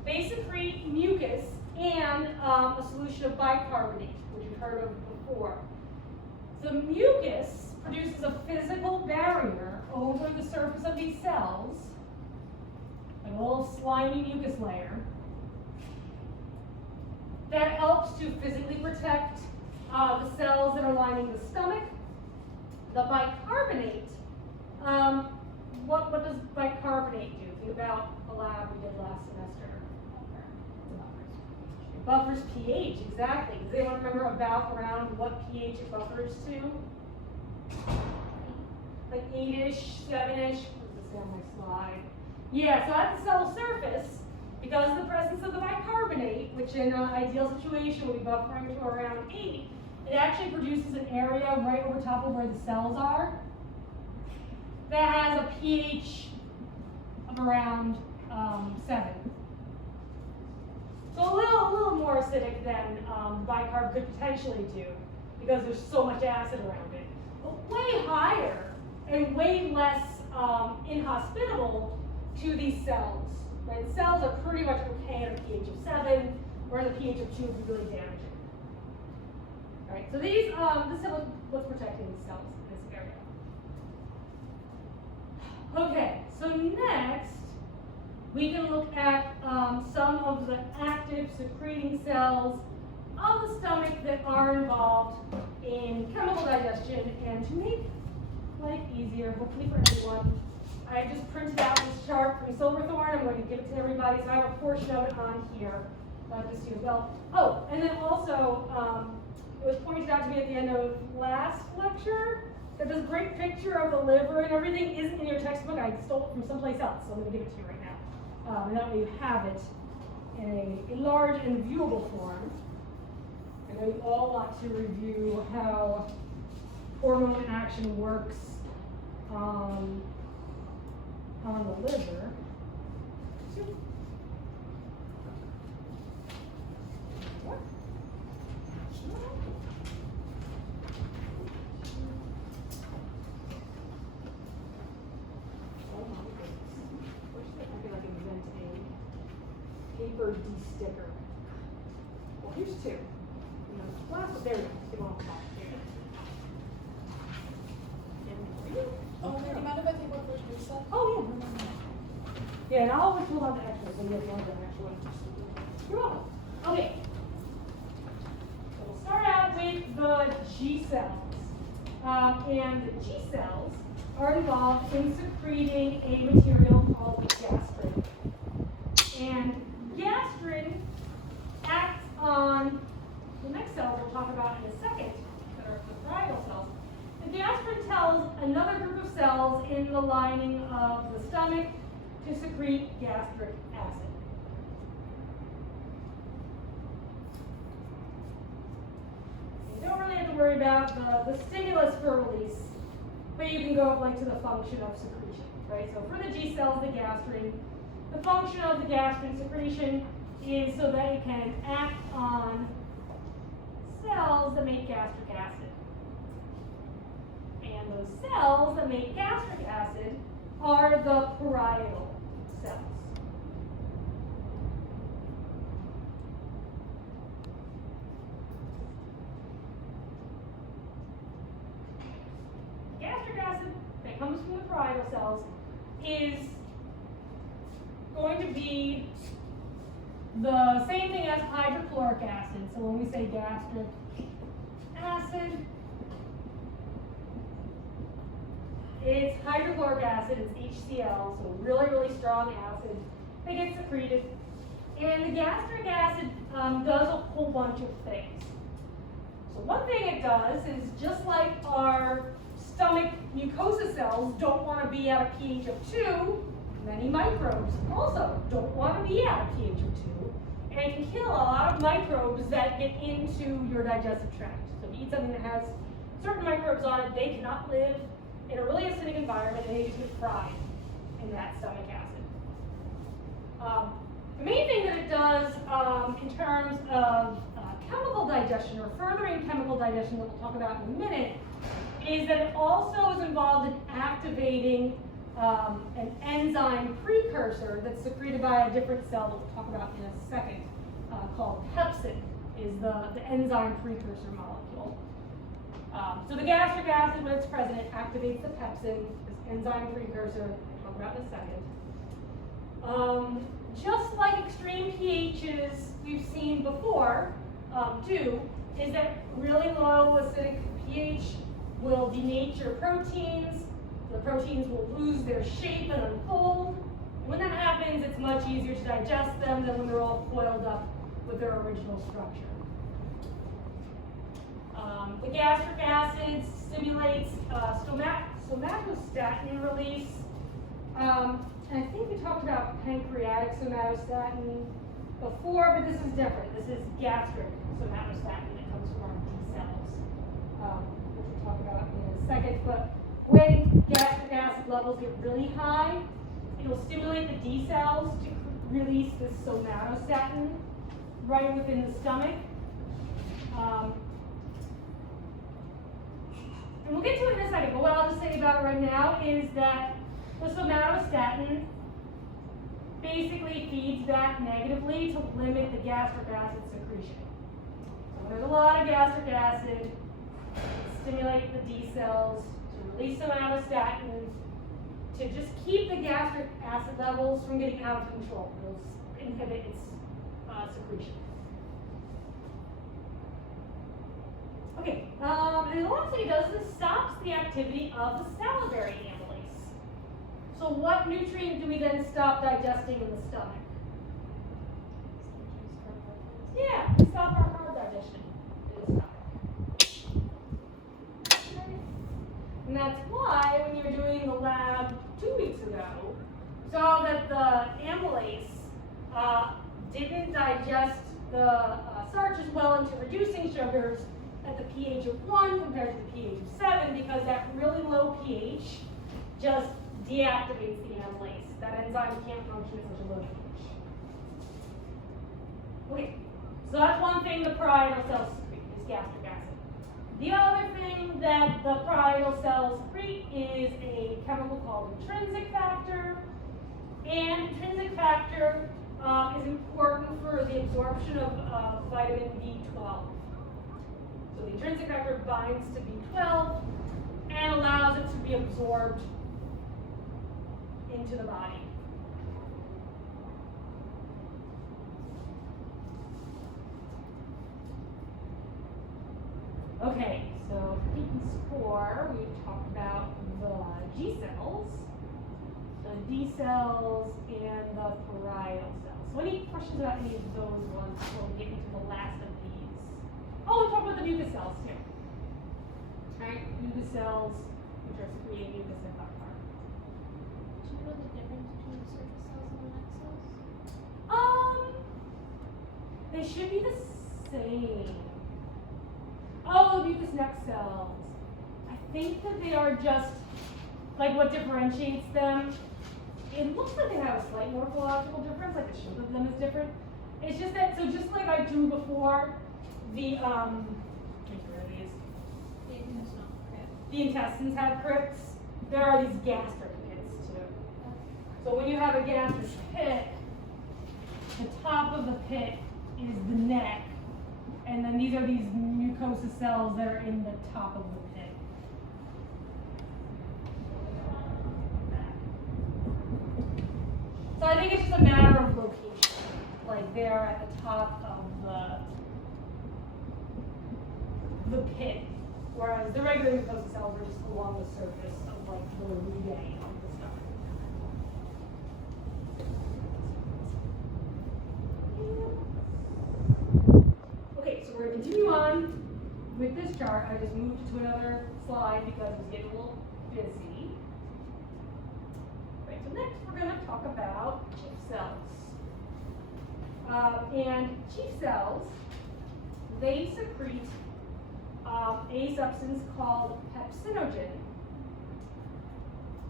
they secrete mucus and a solution of bicarbonate, which you've heard of before. The mucus produces a physical barrier over the surface of these cells, like a little slimy mucus layer, that helps to physically protect the cells that are lining the stomach. The bicarbonate, what does bicarbonate do? Think about a lab we did last semester. It buffers pH, exactly. Does anyone remember around what pH it buffers to? Like 8-ish, 7-ish. What does it say on my slide? Yeah, so at the cell surface, because of the presence of the bicarbonate, which in an ideal situation would be buffering to around 8, it actually produces an area right over top of where the cells are that has a pH of around 7. So a little more acidic than bicarb could potentially do, because there's so much acid around it. But way higher and way less inhospitable to these cells. Right? The cells are pretty much okay at a pH of 7, whereas a pH of 2 would be really damaging. Right? So these, this is what's protecting these cells in this area. Okay, so next we can look at some of the active secreting cells of the stomach that are involved in chemical digestion. And to make life easier, hopefully for everyone, I just printed out this chart from Silverthorne. I'm going to give it to everybody, so I have a portion of it on here just to you as well. Oh, and then also, it was pointed out to me at the end of last lecture that this great picture of the liver and everything isn't in your textbook. I stole it from someplace else, so I'm going to give it to you right now. And that way you have it in a large and viewable form. I know you all want to review how hormone action works on the liver. What? Paper de-sticker. Well, here's 2. Last, there we go. Get on top. Oh, do you mind if I take one first, Lisa? Oh, yeah. Yeah, and I'll always hold on to extras, so you have one actually. You're welcome. Okay. So we'll start out with the G cells. And the G cells are involved in secreting a material called gastrin. And gastrin acts on the next cell we'll talk about in a second, in the lining of the stomach to secrete gastric acid. You don't really have to worry about the stimulus for release, but you can go up like to the function of secretion, right? So for the G cells, the gastrin, the function of the gastrin secretion is so that it can act on cells that make gastric acid. And those cells that make gastric acid are the parietal cells. Gastric acid that comes from the parietal cells is going to be the same thing as hydrochloric acid. So when we say gastric acid, it's hydrochloric acid, it's HCl, so really, really strong acid that gets secreted. And the gastric acid does a whole bunch of things. So one thing it does is just like our stomach mucosa cells don't want to be at a pH of 2, many microbes also don't want to be at a pH of 2, and it can kill a lot of microbes that get into your digestive tract. So if you eat something that has certain microbes on it, they cannot live in a really acidic environment, and they just get fried in that stomach acid. The main thing that it does in terms of chemical digestion or furthering chemical digestion that we'll talk about in a minute is that it also is involved in activating an enzyme precursor that's secreted by a different cell that we'll talk about in a second, called pepsin, is the enzyme precursor molecule. So the gastric acid, when it's present, it activates the pepsin, this enzyme precursor we'll talk about in a second. Just like extreme pHs we've seen before do, is that really low acidic pH will denature proteins. The proteins will lose their shape and unfold. When that happens, it's much easier to digest them than when they're all coiled up with their original structure. The gastric acid stimulates somatostatin release. And I think we talked about pancreatic somatostatin before, but this is different. This is gastric somatostatin that comes from our B cells, which we'll talk about in a second. But when gastric acid levels get really high, it'll stimulate the D cells to release this somatostatin right within the stomach. And we'll get to it in a second, but what I'll just say about it right now is that the somatostatin basically feeds back negatively to limit the gastric acid secretion. So when there's a lot of gastric acid, stimulate the D cells to release somatostatin to just keep the gastric acid levels from getting out of control. Those inhibit its secretion. Okay, and the last thing it does is it stops the activity of the salivary amylase. So what nutrient do we then stop digesting in the stomach? Yeah, we stop our carb digestion in the stomach. And that's why when you were doing the lab 2 weeks ago, saw that the amylase didn't digest the starch as well into reducing sugars at the pH of 1 compared to the pH of 7, because that really low pH just deactivates the amylase. That enzyme can't function at such a low pH. Okay, so that's one thing the parietal cells secrete, is gastric acid. The other thing that the parietal cells secrete is a chemical called intrinsic factor. And intrinsic factor is important for the absorption of vitamin B12. So the intrinsic factor binds to B12 and allows it to be absorbed into the body. Okay, so for keeping score, we've talked about the G cells, the D cells, and the parietal cells. So any questions about any of those ones before we get into the last of these? Oh, we talked about the mucus cells too. Right? Mucus cells, which are secreting mucus and buccal. surface cells and the neck cells? They should be the same. Oh, the mucous neck cells. I think that they are just, like, what differentiates them. It looks like they have a slight morphological difference, like the shape of them is different. It's just that, so just like I drew before, the, where are these? The intestines have crypts. There are these gastric pits too. So when you have a gastric pit, the top of the pit is the neck, and then these are these mucosa cells that are in the top of the pit. So I think it's just a matter of location. Like they're at the top of the pit, whereas the regular mucosa cells are just along the surface of like the rugae of the stomach. Okay, so we're going to continue on with this chart. I just moved to another slide because it was getting a little busy. Right, so next we're going to talk about chief cells. And chief cells, they secrete a substance called pepsinogen.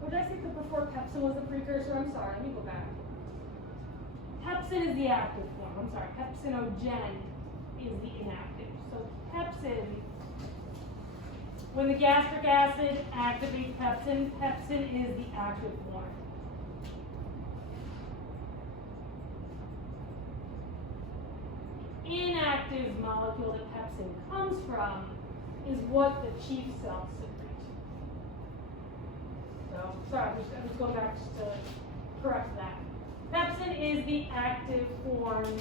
What did I say before pepsin was the precursor? I'm sorry, let me go back. Pepsin is the active form. I'm sorry, pepsinogen is the inactive. So pepsin, when the gastric acid activates pepsin, pepsin is the active form. Inactive molecule that pepsin comes from is what the chief cells secrete. So, sorry, I'm just going back just to correct that. Pepsin is the active form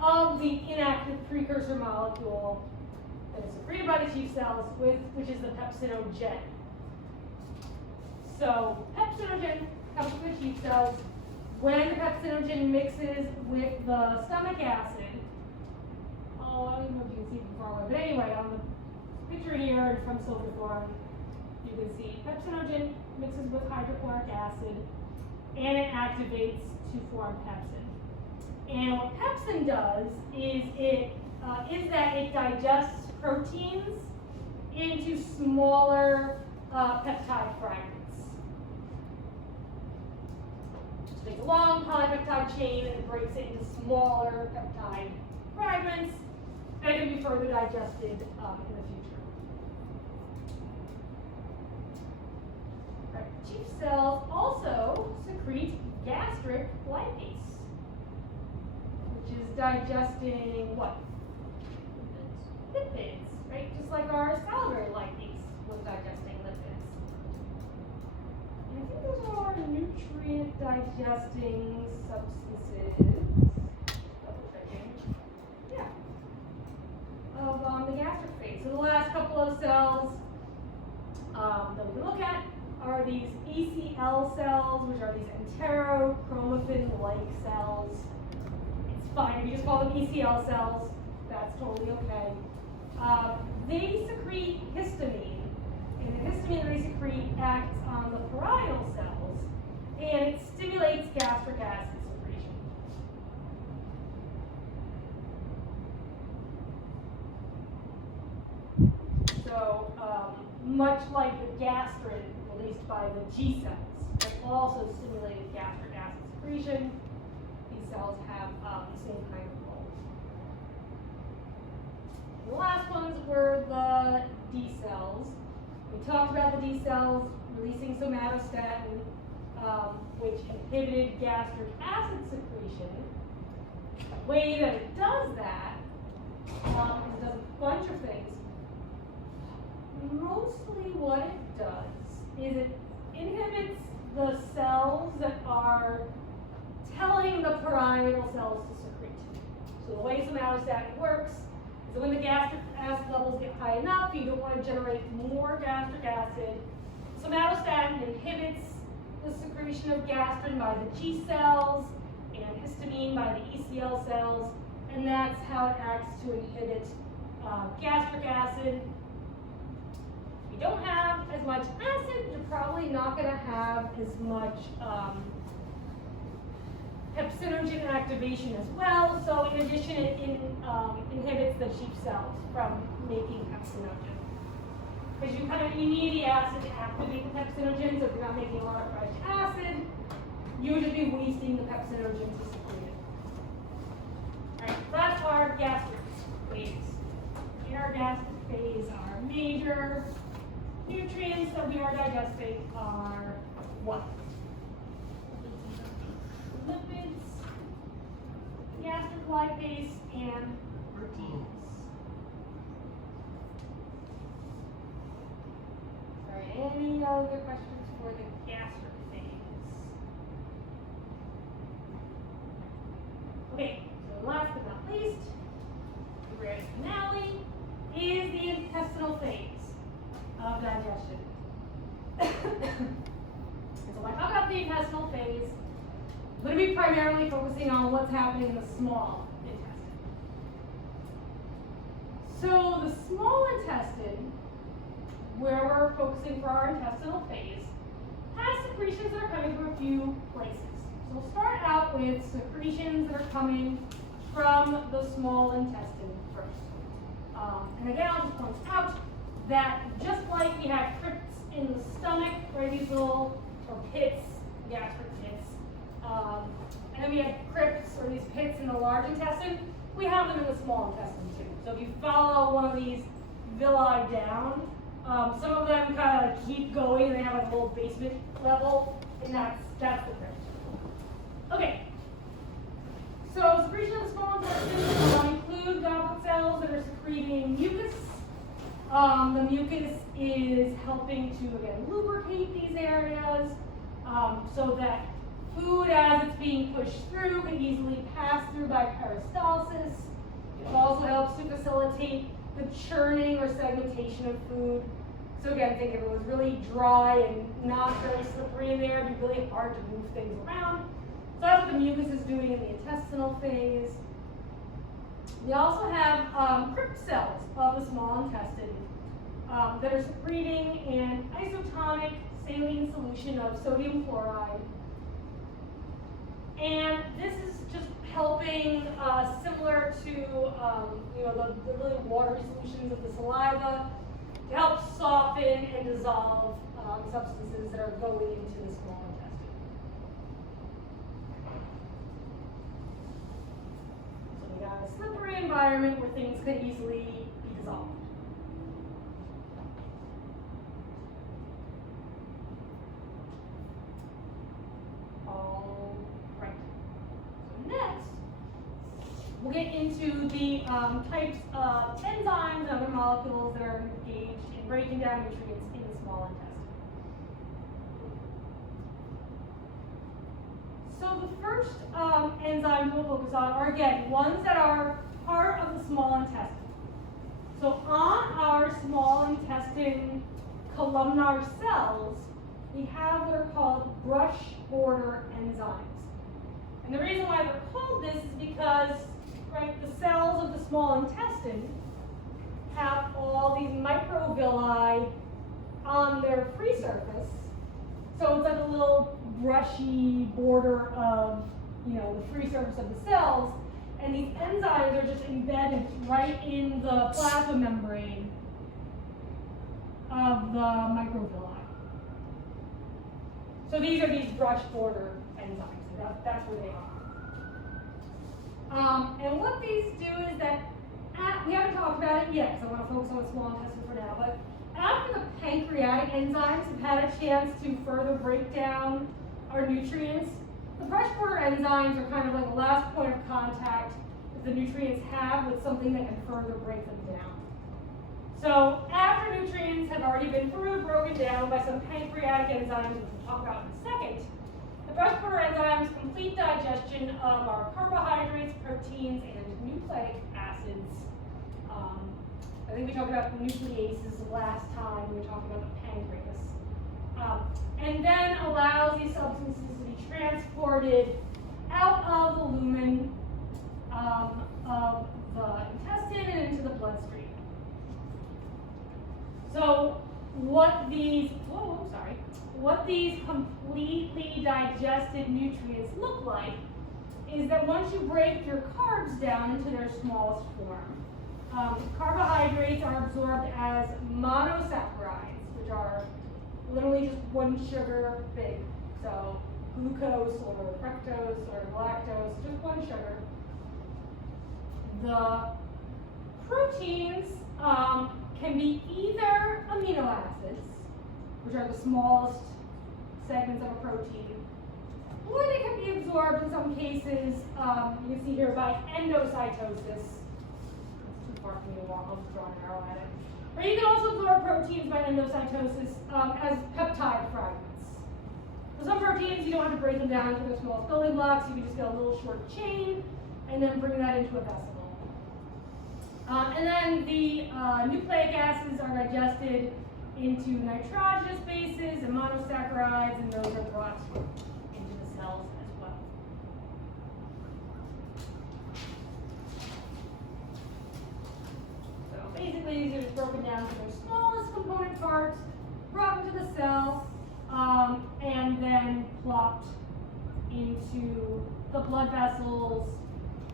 of the inactive precursor molecule that is secreted by the chief cells, which is the pepsinogen. So, pepsinogen comes from the chief cells. When the pepsinogen mixes with the stomach acid, I don't know if you can see it from far away, but anyway, on the picture here from silver you can see pepsinogen mixes with hydrochloric acid, and it activates to form pepsin. And what pepsin does is that it digests proteins into smaller peptide fragments. So it takes a long polypeptide chain and it breaks it into smaller peptide fragments that can be further digested in the future. Right. Chief cells also secrete gastric lipase, which is digesting what? Lipids, right? Just like our salivary lipase was digesting lipids. And I think those are our nutrient digesting substances. Of the gastric phase. So the last couple of cells that we can look at are these ECL cells, which are these enterochromaffin-like cells. It's fine if you just call them ECL cells. That's totally okay. They secrete histamine, and the histamine they secrete acts on the parietal cells, and it stimulates gastric acid secretion. So, much like the gastrin released by the G cells, that also stimulated gastric acid secretion, these cells have the same kind of role. The last ones were the D cells. We talked about the D cells releasing somatostatin, which inhibited gastric acid secretion. The way that it does that is it does a bunch of things. Mostly what it does is it inhibits the cells that are telling the parietal cells to secrete. So the way somatostatin works is that when the gastric acid levels get high enough, you don't want to generate more gastric acid. Somatostatin inhibits the secretion of gastrin by the G cells and histamine by the ECL cells, and that's how it acts to inhibit gastric acid. If you don't have as much acid, you're probably not going to have as much pepsinogen activation as well. So in addition, it inhibits the sheep cells from making pepsinogen. Because you need the acid to activate the pepsinogen, so if you're not making a lot of fresh acid, you would just be wasting the pepsinogen to secrete it. Alright, so that's our gastric phase. In our gastric phase, our major nutrients that we are digesting are what? Lipids, gastric lipase, and proteins. Alright, any other questions for the gastric phase? Okay, so last but not least, the grand finale is the intestinal phase of digestion. So when I talk about the intestinal phase, I'm going to be primarily focusing on what's happening in the small intestine. So the small intestine, where we're focusing for our intestinal phase, has secretions that are coming from a few places. So we'll start out with secretions that are coming from the small intestine first. And again, I'll just point out that just like we have crypts in the stomach, right, these little, or pits, gastric pits, and then we have crypts, or these pits in the large intestine, we have them in the small intestine too. So if you follow one of these villi down, some of them kind of keep going and they have like a little basement level, and that's the crypt. Okay. So secretion of the small intestine include goblet cells that are secreting mucus. The mucus is helping to, again, lubricate these areas so that food, as it's being pushed through, can easily pass through by peristalsis. It also helps to facilitate the churning or segmentation of food. So again, think if it was really dry and not very slippery in there, it'd be really hard to move things around. So that's what the mucus is doing in the intestinal phase. We also have crypt cells of the small intestine that are secreting an isotonic saline solution of sodium chloride. And this is just helping, similar to the really watery solutions of the saliva, to help soften and dissolve substances that are going into the small intestine. So we got a slippery environment where things could easily be dissolved. All right. So next, we'll get into the types of enzymes and other molecules that are engaged in breaking down nutrients in the small intestine. So the first enzymes we'll focus on are, again, ones that are part of the small intestine. So on our small intestine columnar cells, we have what are called brush border enzymes. And the reason why they're called this is because, right, the cells of the small intestine have all these microvilli on their free surface. So it's like a little brushy border of, the free surface of the cells. And these enzymes are just embedded right in the plasma membrane of the microvilli. So these are these brush border enzymes. That's where they are. And what these do is that, we haven't talked about it yet, because I want to focus on the small intestine for now, but after the pancreatic enzymes have had a chance to further break down our nutrients, the brush border enzymes are kind of like the last point of contact that the nutrients have with something that can further break them down. So after nutrients have already been further broken down by some pancreatic enzymes, which we'll talk about in a second, the brush border enzymes complete digestion of our carbohydrates, proteins, and nucleic acids. I think we talked about nucleases last time we were talking about the pancreas. And then allows these substances to be transported out of the lumen of the intestine and into the bloodstream. So what these completely digested nutrients look like is that once you break your carbs down into their smallest form, carbohydrates are absorbed as monosaccharides, which are literally just one sugar big. So glucose or fructose or lactose, just one sugar. The proteins can be either amino acids, which are the smallest segments of a protein, or they can be absorbed in some cases, you can see here, by endocytosis. That's too far for me to walk, I'll just draw an arrow at it. Or you can also absorb proteins by endocytosis as peptide fragments. For some proteins, you don't have to break them down into their smallest building blocks, you can just get a little short chain and then bring that into a vessel. And then the nucleic acids are digested into nitrogenous bases and monosaccharides, and those are brought into the cells as well. So basically, these are just broken down to their smallest component parts, brought into the cell, and then plopped into the blood vessels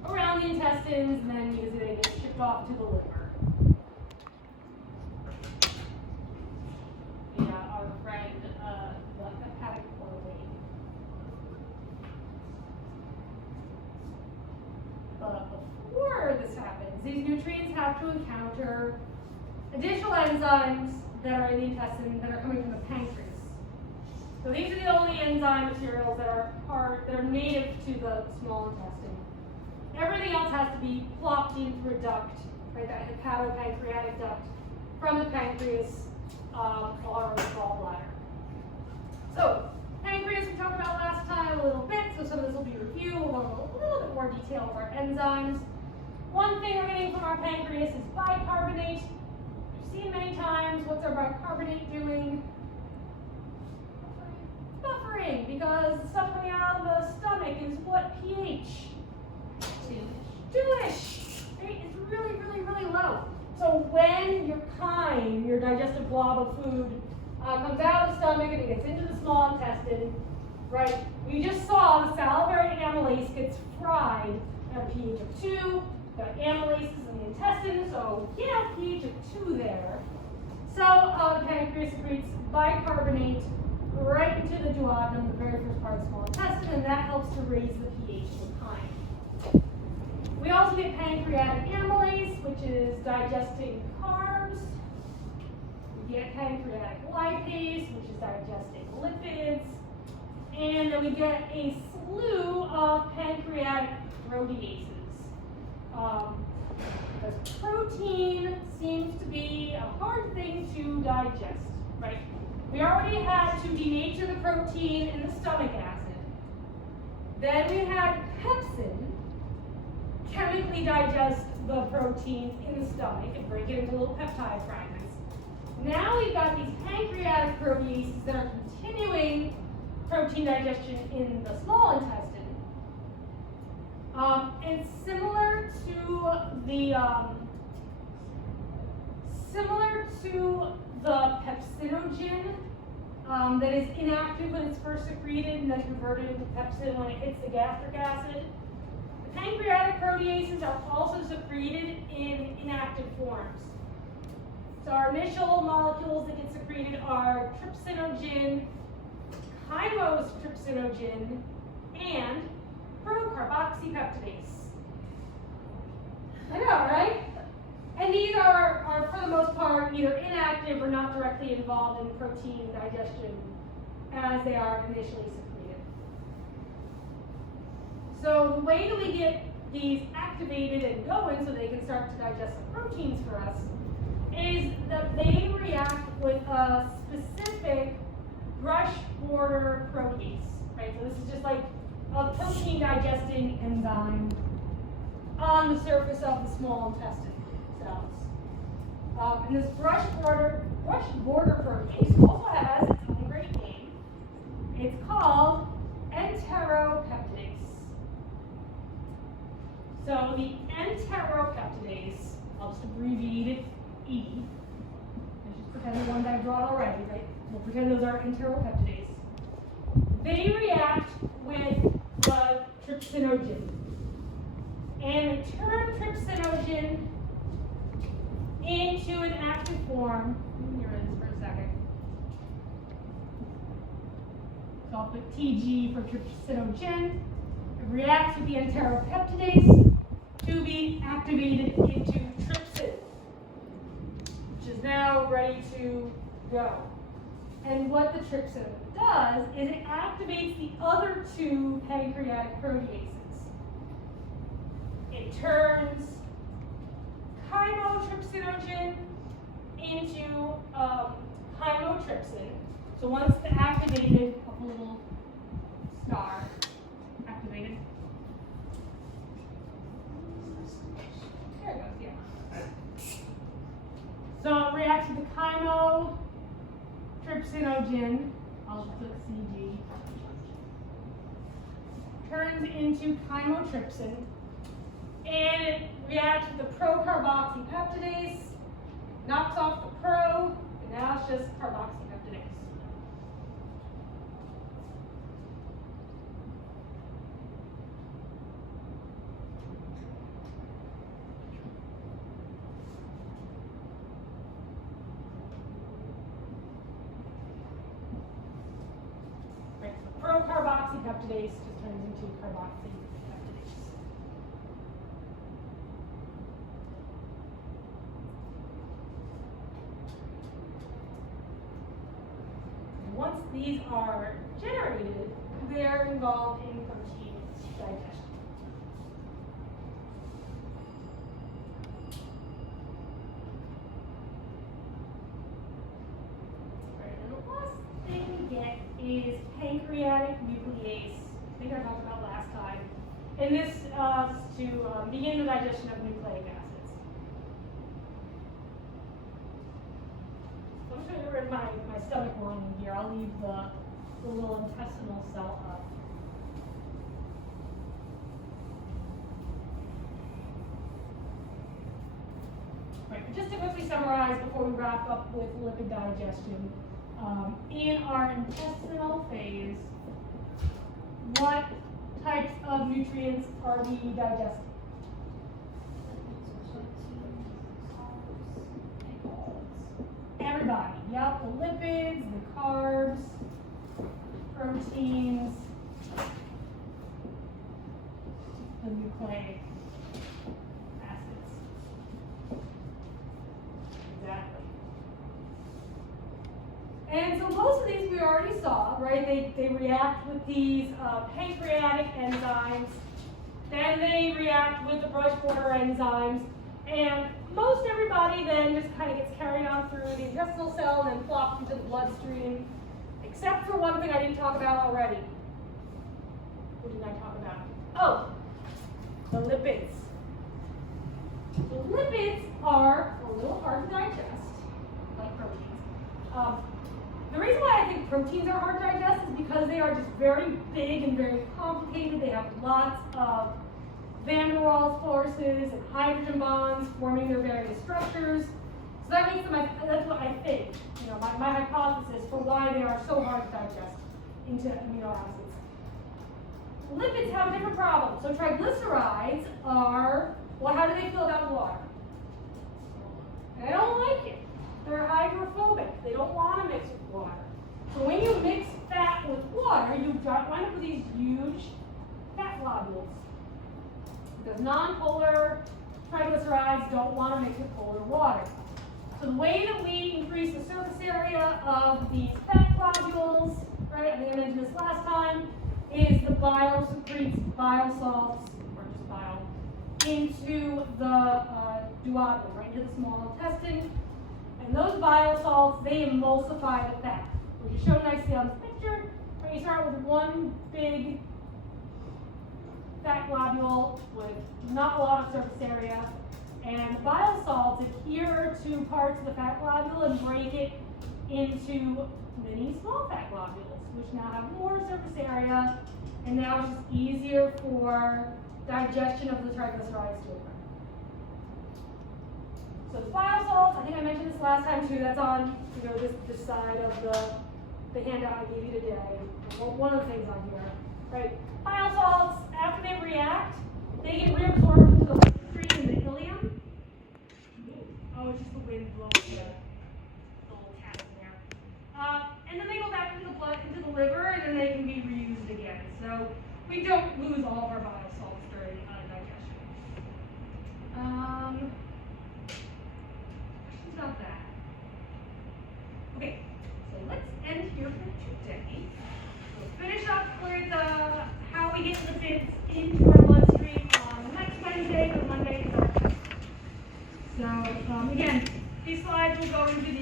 around the intestines, and then usually they get shipped off to the liver. Yeah, our friend, the hepatic organ. But before this happens, these nutrients have to encounter additional enzymes that are in the intestine that are coming from the pancreas. So these are the only enzyme materials that are native to the small intestine. Everything else has to be plopped in through a duct, right, that hepatopancreatic duct from the pancreas or the gallbladder. So, pancreas we talked about last time a little bit, so some of this will be reviewed. We'll go a little bit more detail with our enzymes. One thing we're getting from our pancreas is bicarbonate. You've seen many times, what's our bicarbonate doing? Buffering, because the stuff coming out of the stomach is what pH? Two-ish, right? It's really, really, really low. So when your digestive blob of food comes out of the stomach and it gets into the small intestine, right? We just saw the salivary amylase gets fried at a pH of 2. Got amylases in the intestine, so yeah, pH of 2 there. So the pancreas secretes bicarbonate right into the duodenum, the very first part of the small intestine, and that helps to raise the pH with time. We also get pancreatic amylase, which is digesting carbs. We get pancreatic lipase, which is digesting lipids. And then we get a slew of pancreatic proteases. Because protein seems to be a hard thing to digest, right? We already had to denature the protein in the stomach acid. Then we had pepsin chemically digest the protein in the stomach and break it into little peptide fragments. Now we've got these pancreatic proteases that are continuing protein digestion in the small intestine. And similar to the pepsinogen that is inactive when it's first secreted and then converted into pepsin when it hits the gastric acid. The pancreatic proteases are also secreted in inactive forms. So our initial molecules that get secreted are trypsinogen, chymotrypsinogen, and procarboxypeptidase. I know, right? And these are for the most part, either inactive or not directly involved in protein digestion as they are initially secreted. So the way that we get these activated and going so they can start to digest the proteins for us is that they react with a specific brush border protease, right? So this is just like a protein digesting enzyme on the surface of the small intestine cells. And this brush border protease also has its own great name. It's called enteropeptidase. So the enteropeptidase, I'll just abbreviate it E. Let's just pretend the ones I've drawn already, right? We'll pretend those are enteropeptidase. They react with the trypsinogen. And we turn trypsinogen into an active form. Here it is for a second. So I'll put TG for trypsinogen. It reacts with the enteropeptidase to be activated into trypsin, which is now ready to go. And what the trypsin does is it activates the other two pancreatic proteases. It turns chymotrypsinogen into chymotrypsin. So once it's activated, a little star activated. There it goes, yeah. So it reacts with the chymotrypsinogen, I'll click CG, turns into chymotrypsin, and it reacts with the procarboxypeptidase, knocks off the pro, and now it's just carboxypeptidase. Right, so procarboxypeptidase just turns into carboxypeptidase. Once these are generated, they're involved in protein digestion. Right, and the last thing we get is pancreatic nuclease. I think I talked about last time. And this is to begin the digestion of nucleic acids. I'm just going to get rid of my stomach lining here. I'll leave the little intestinal cell up. Right, but just to quickly summarize before we wrap up with lipid digestion, in our intestinal phase, what types of nutrients are we digesting? Everybody, yep, the lipids, the carbs, proteins, the nucleic acids. Exactly. And so most of these we already saw, right? They react with these pancreatic enzymes, then they react with the brush border enzymes, and most everybody then just kind of gets carried on through the intestinal cell and then flops into the bloodstream, except for one thing I didn't talk about already. What did I talk about? Oh, the lipids. The lipids are a little hard to digest, like proteins. The reason why I think proteins are hard to digest is because they are just very big and very complicated. They have lots of van der Waals forces and hydrogen bonds forming their various structures. So that makes them, that's what I think, my hypothesis for why they are so hard to digest into amino acids. Lipids have a different problem. So triglycerides are, well, how do they feel about water? They don't like it. They're hydrophobic. They don't want to mix with water. So when you mix fat with water, you wind up with these huge fat globules. Because non-polar triglycerides don't want to mix with polar water. So the way that we increase the surface area of these fat globules, right, I think I mentioned this last time, is the bile secretes bile salts, or just bile, into the duodenum, right, into the small intestine. And those bile salts, they emulsify the fat, which is shown nicely on this picture. Right, you start with one big fat globule with not a lot of surface area, and the bile salts adhere to parts of the fat globule and break it into many small fat globules, which now have more surface area, and now it's just easier for digestion of the triglycerides to occur. So the bile salts, I think I mentioned this last time too, that's on this side of the handout I gave you today. One of the things on here, right? Bile salts after they react, they get reabsorbed into the bloodstream and the ileum. Oh, it's just the wind blowing the little cat in there. And then they go back into the blood, into the liver, and then they can be reused again. So we don't lose all of our bile salts during digestion. Questions about that? Okay, so let's end here for today. We'll finish up with how we get lipids into our bloodstream on next Wednesday, but Monday is our test. So again, these slides will go into the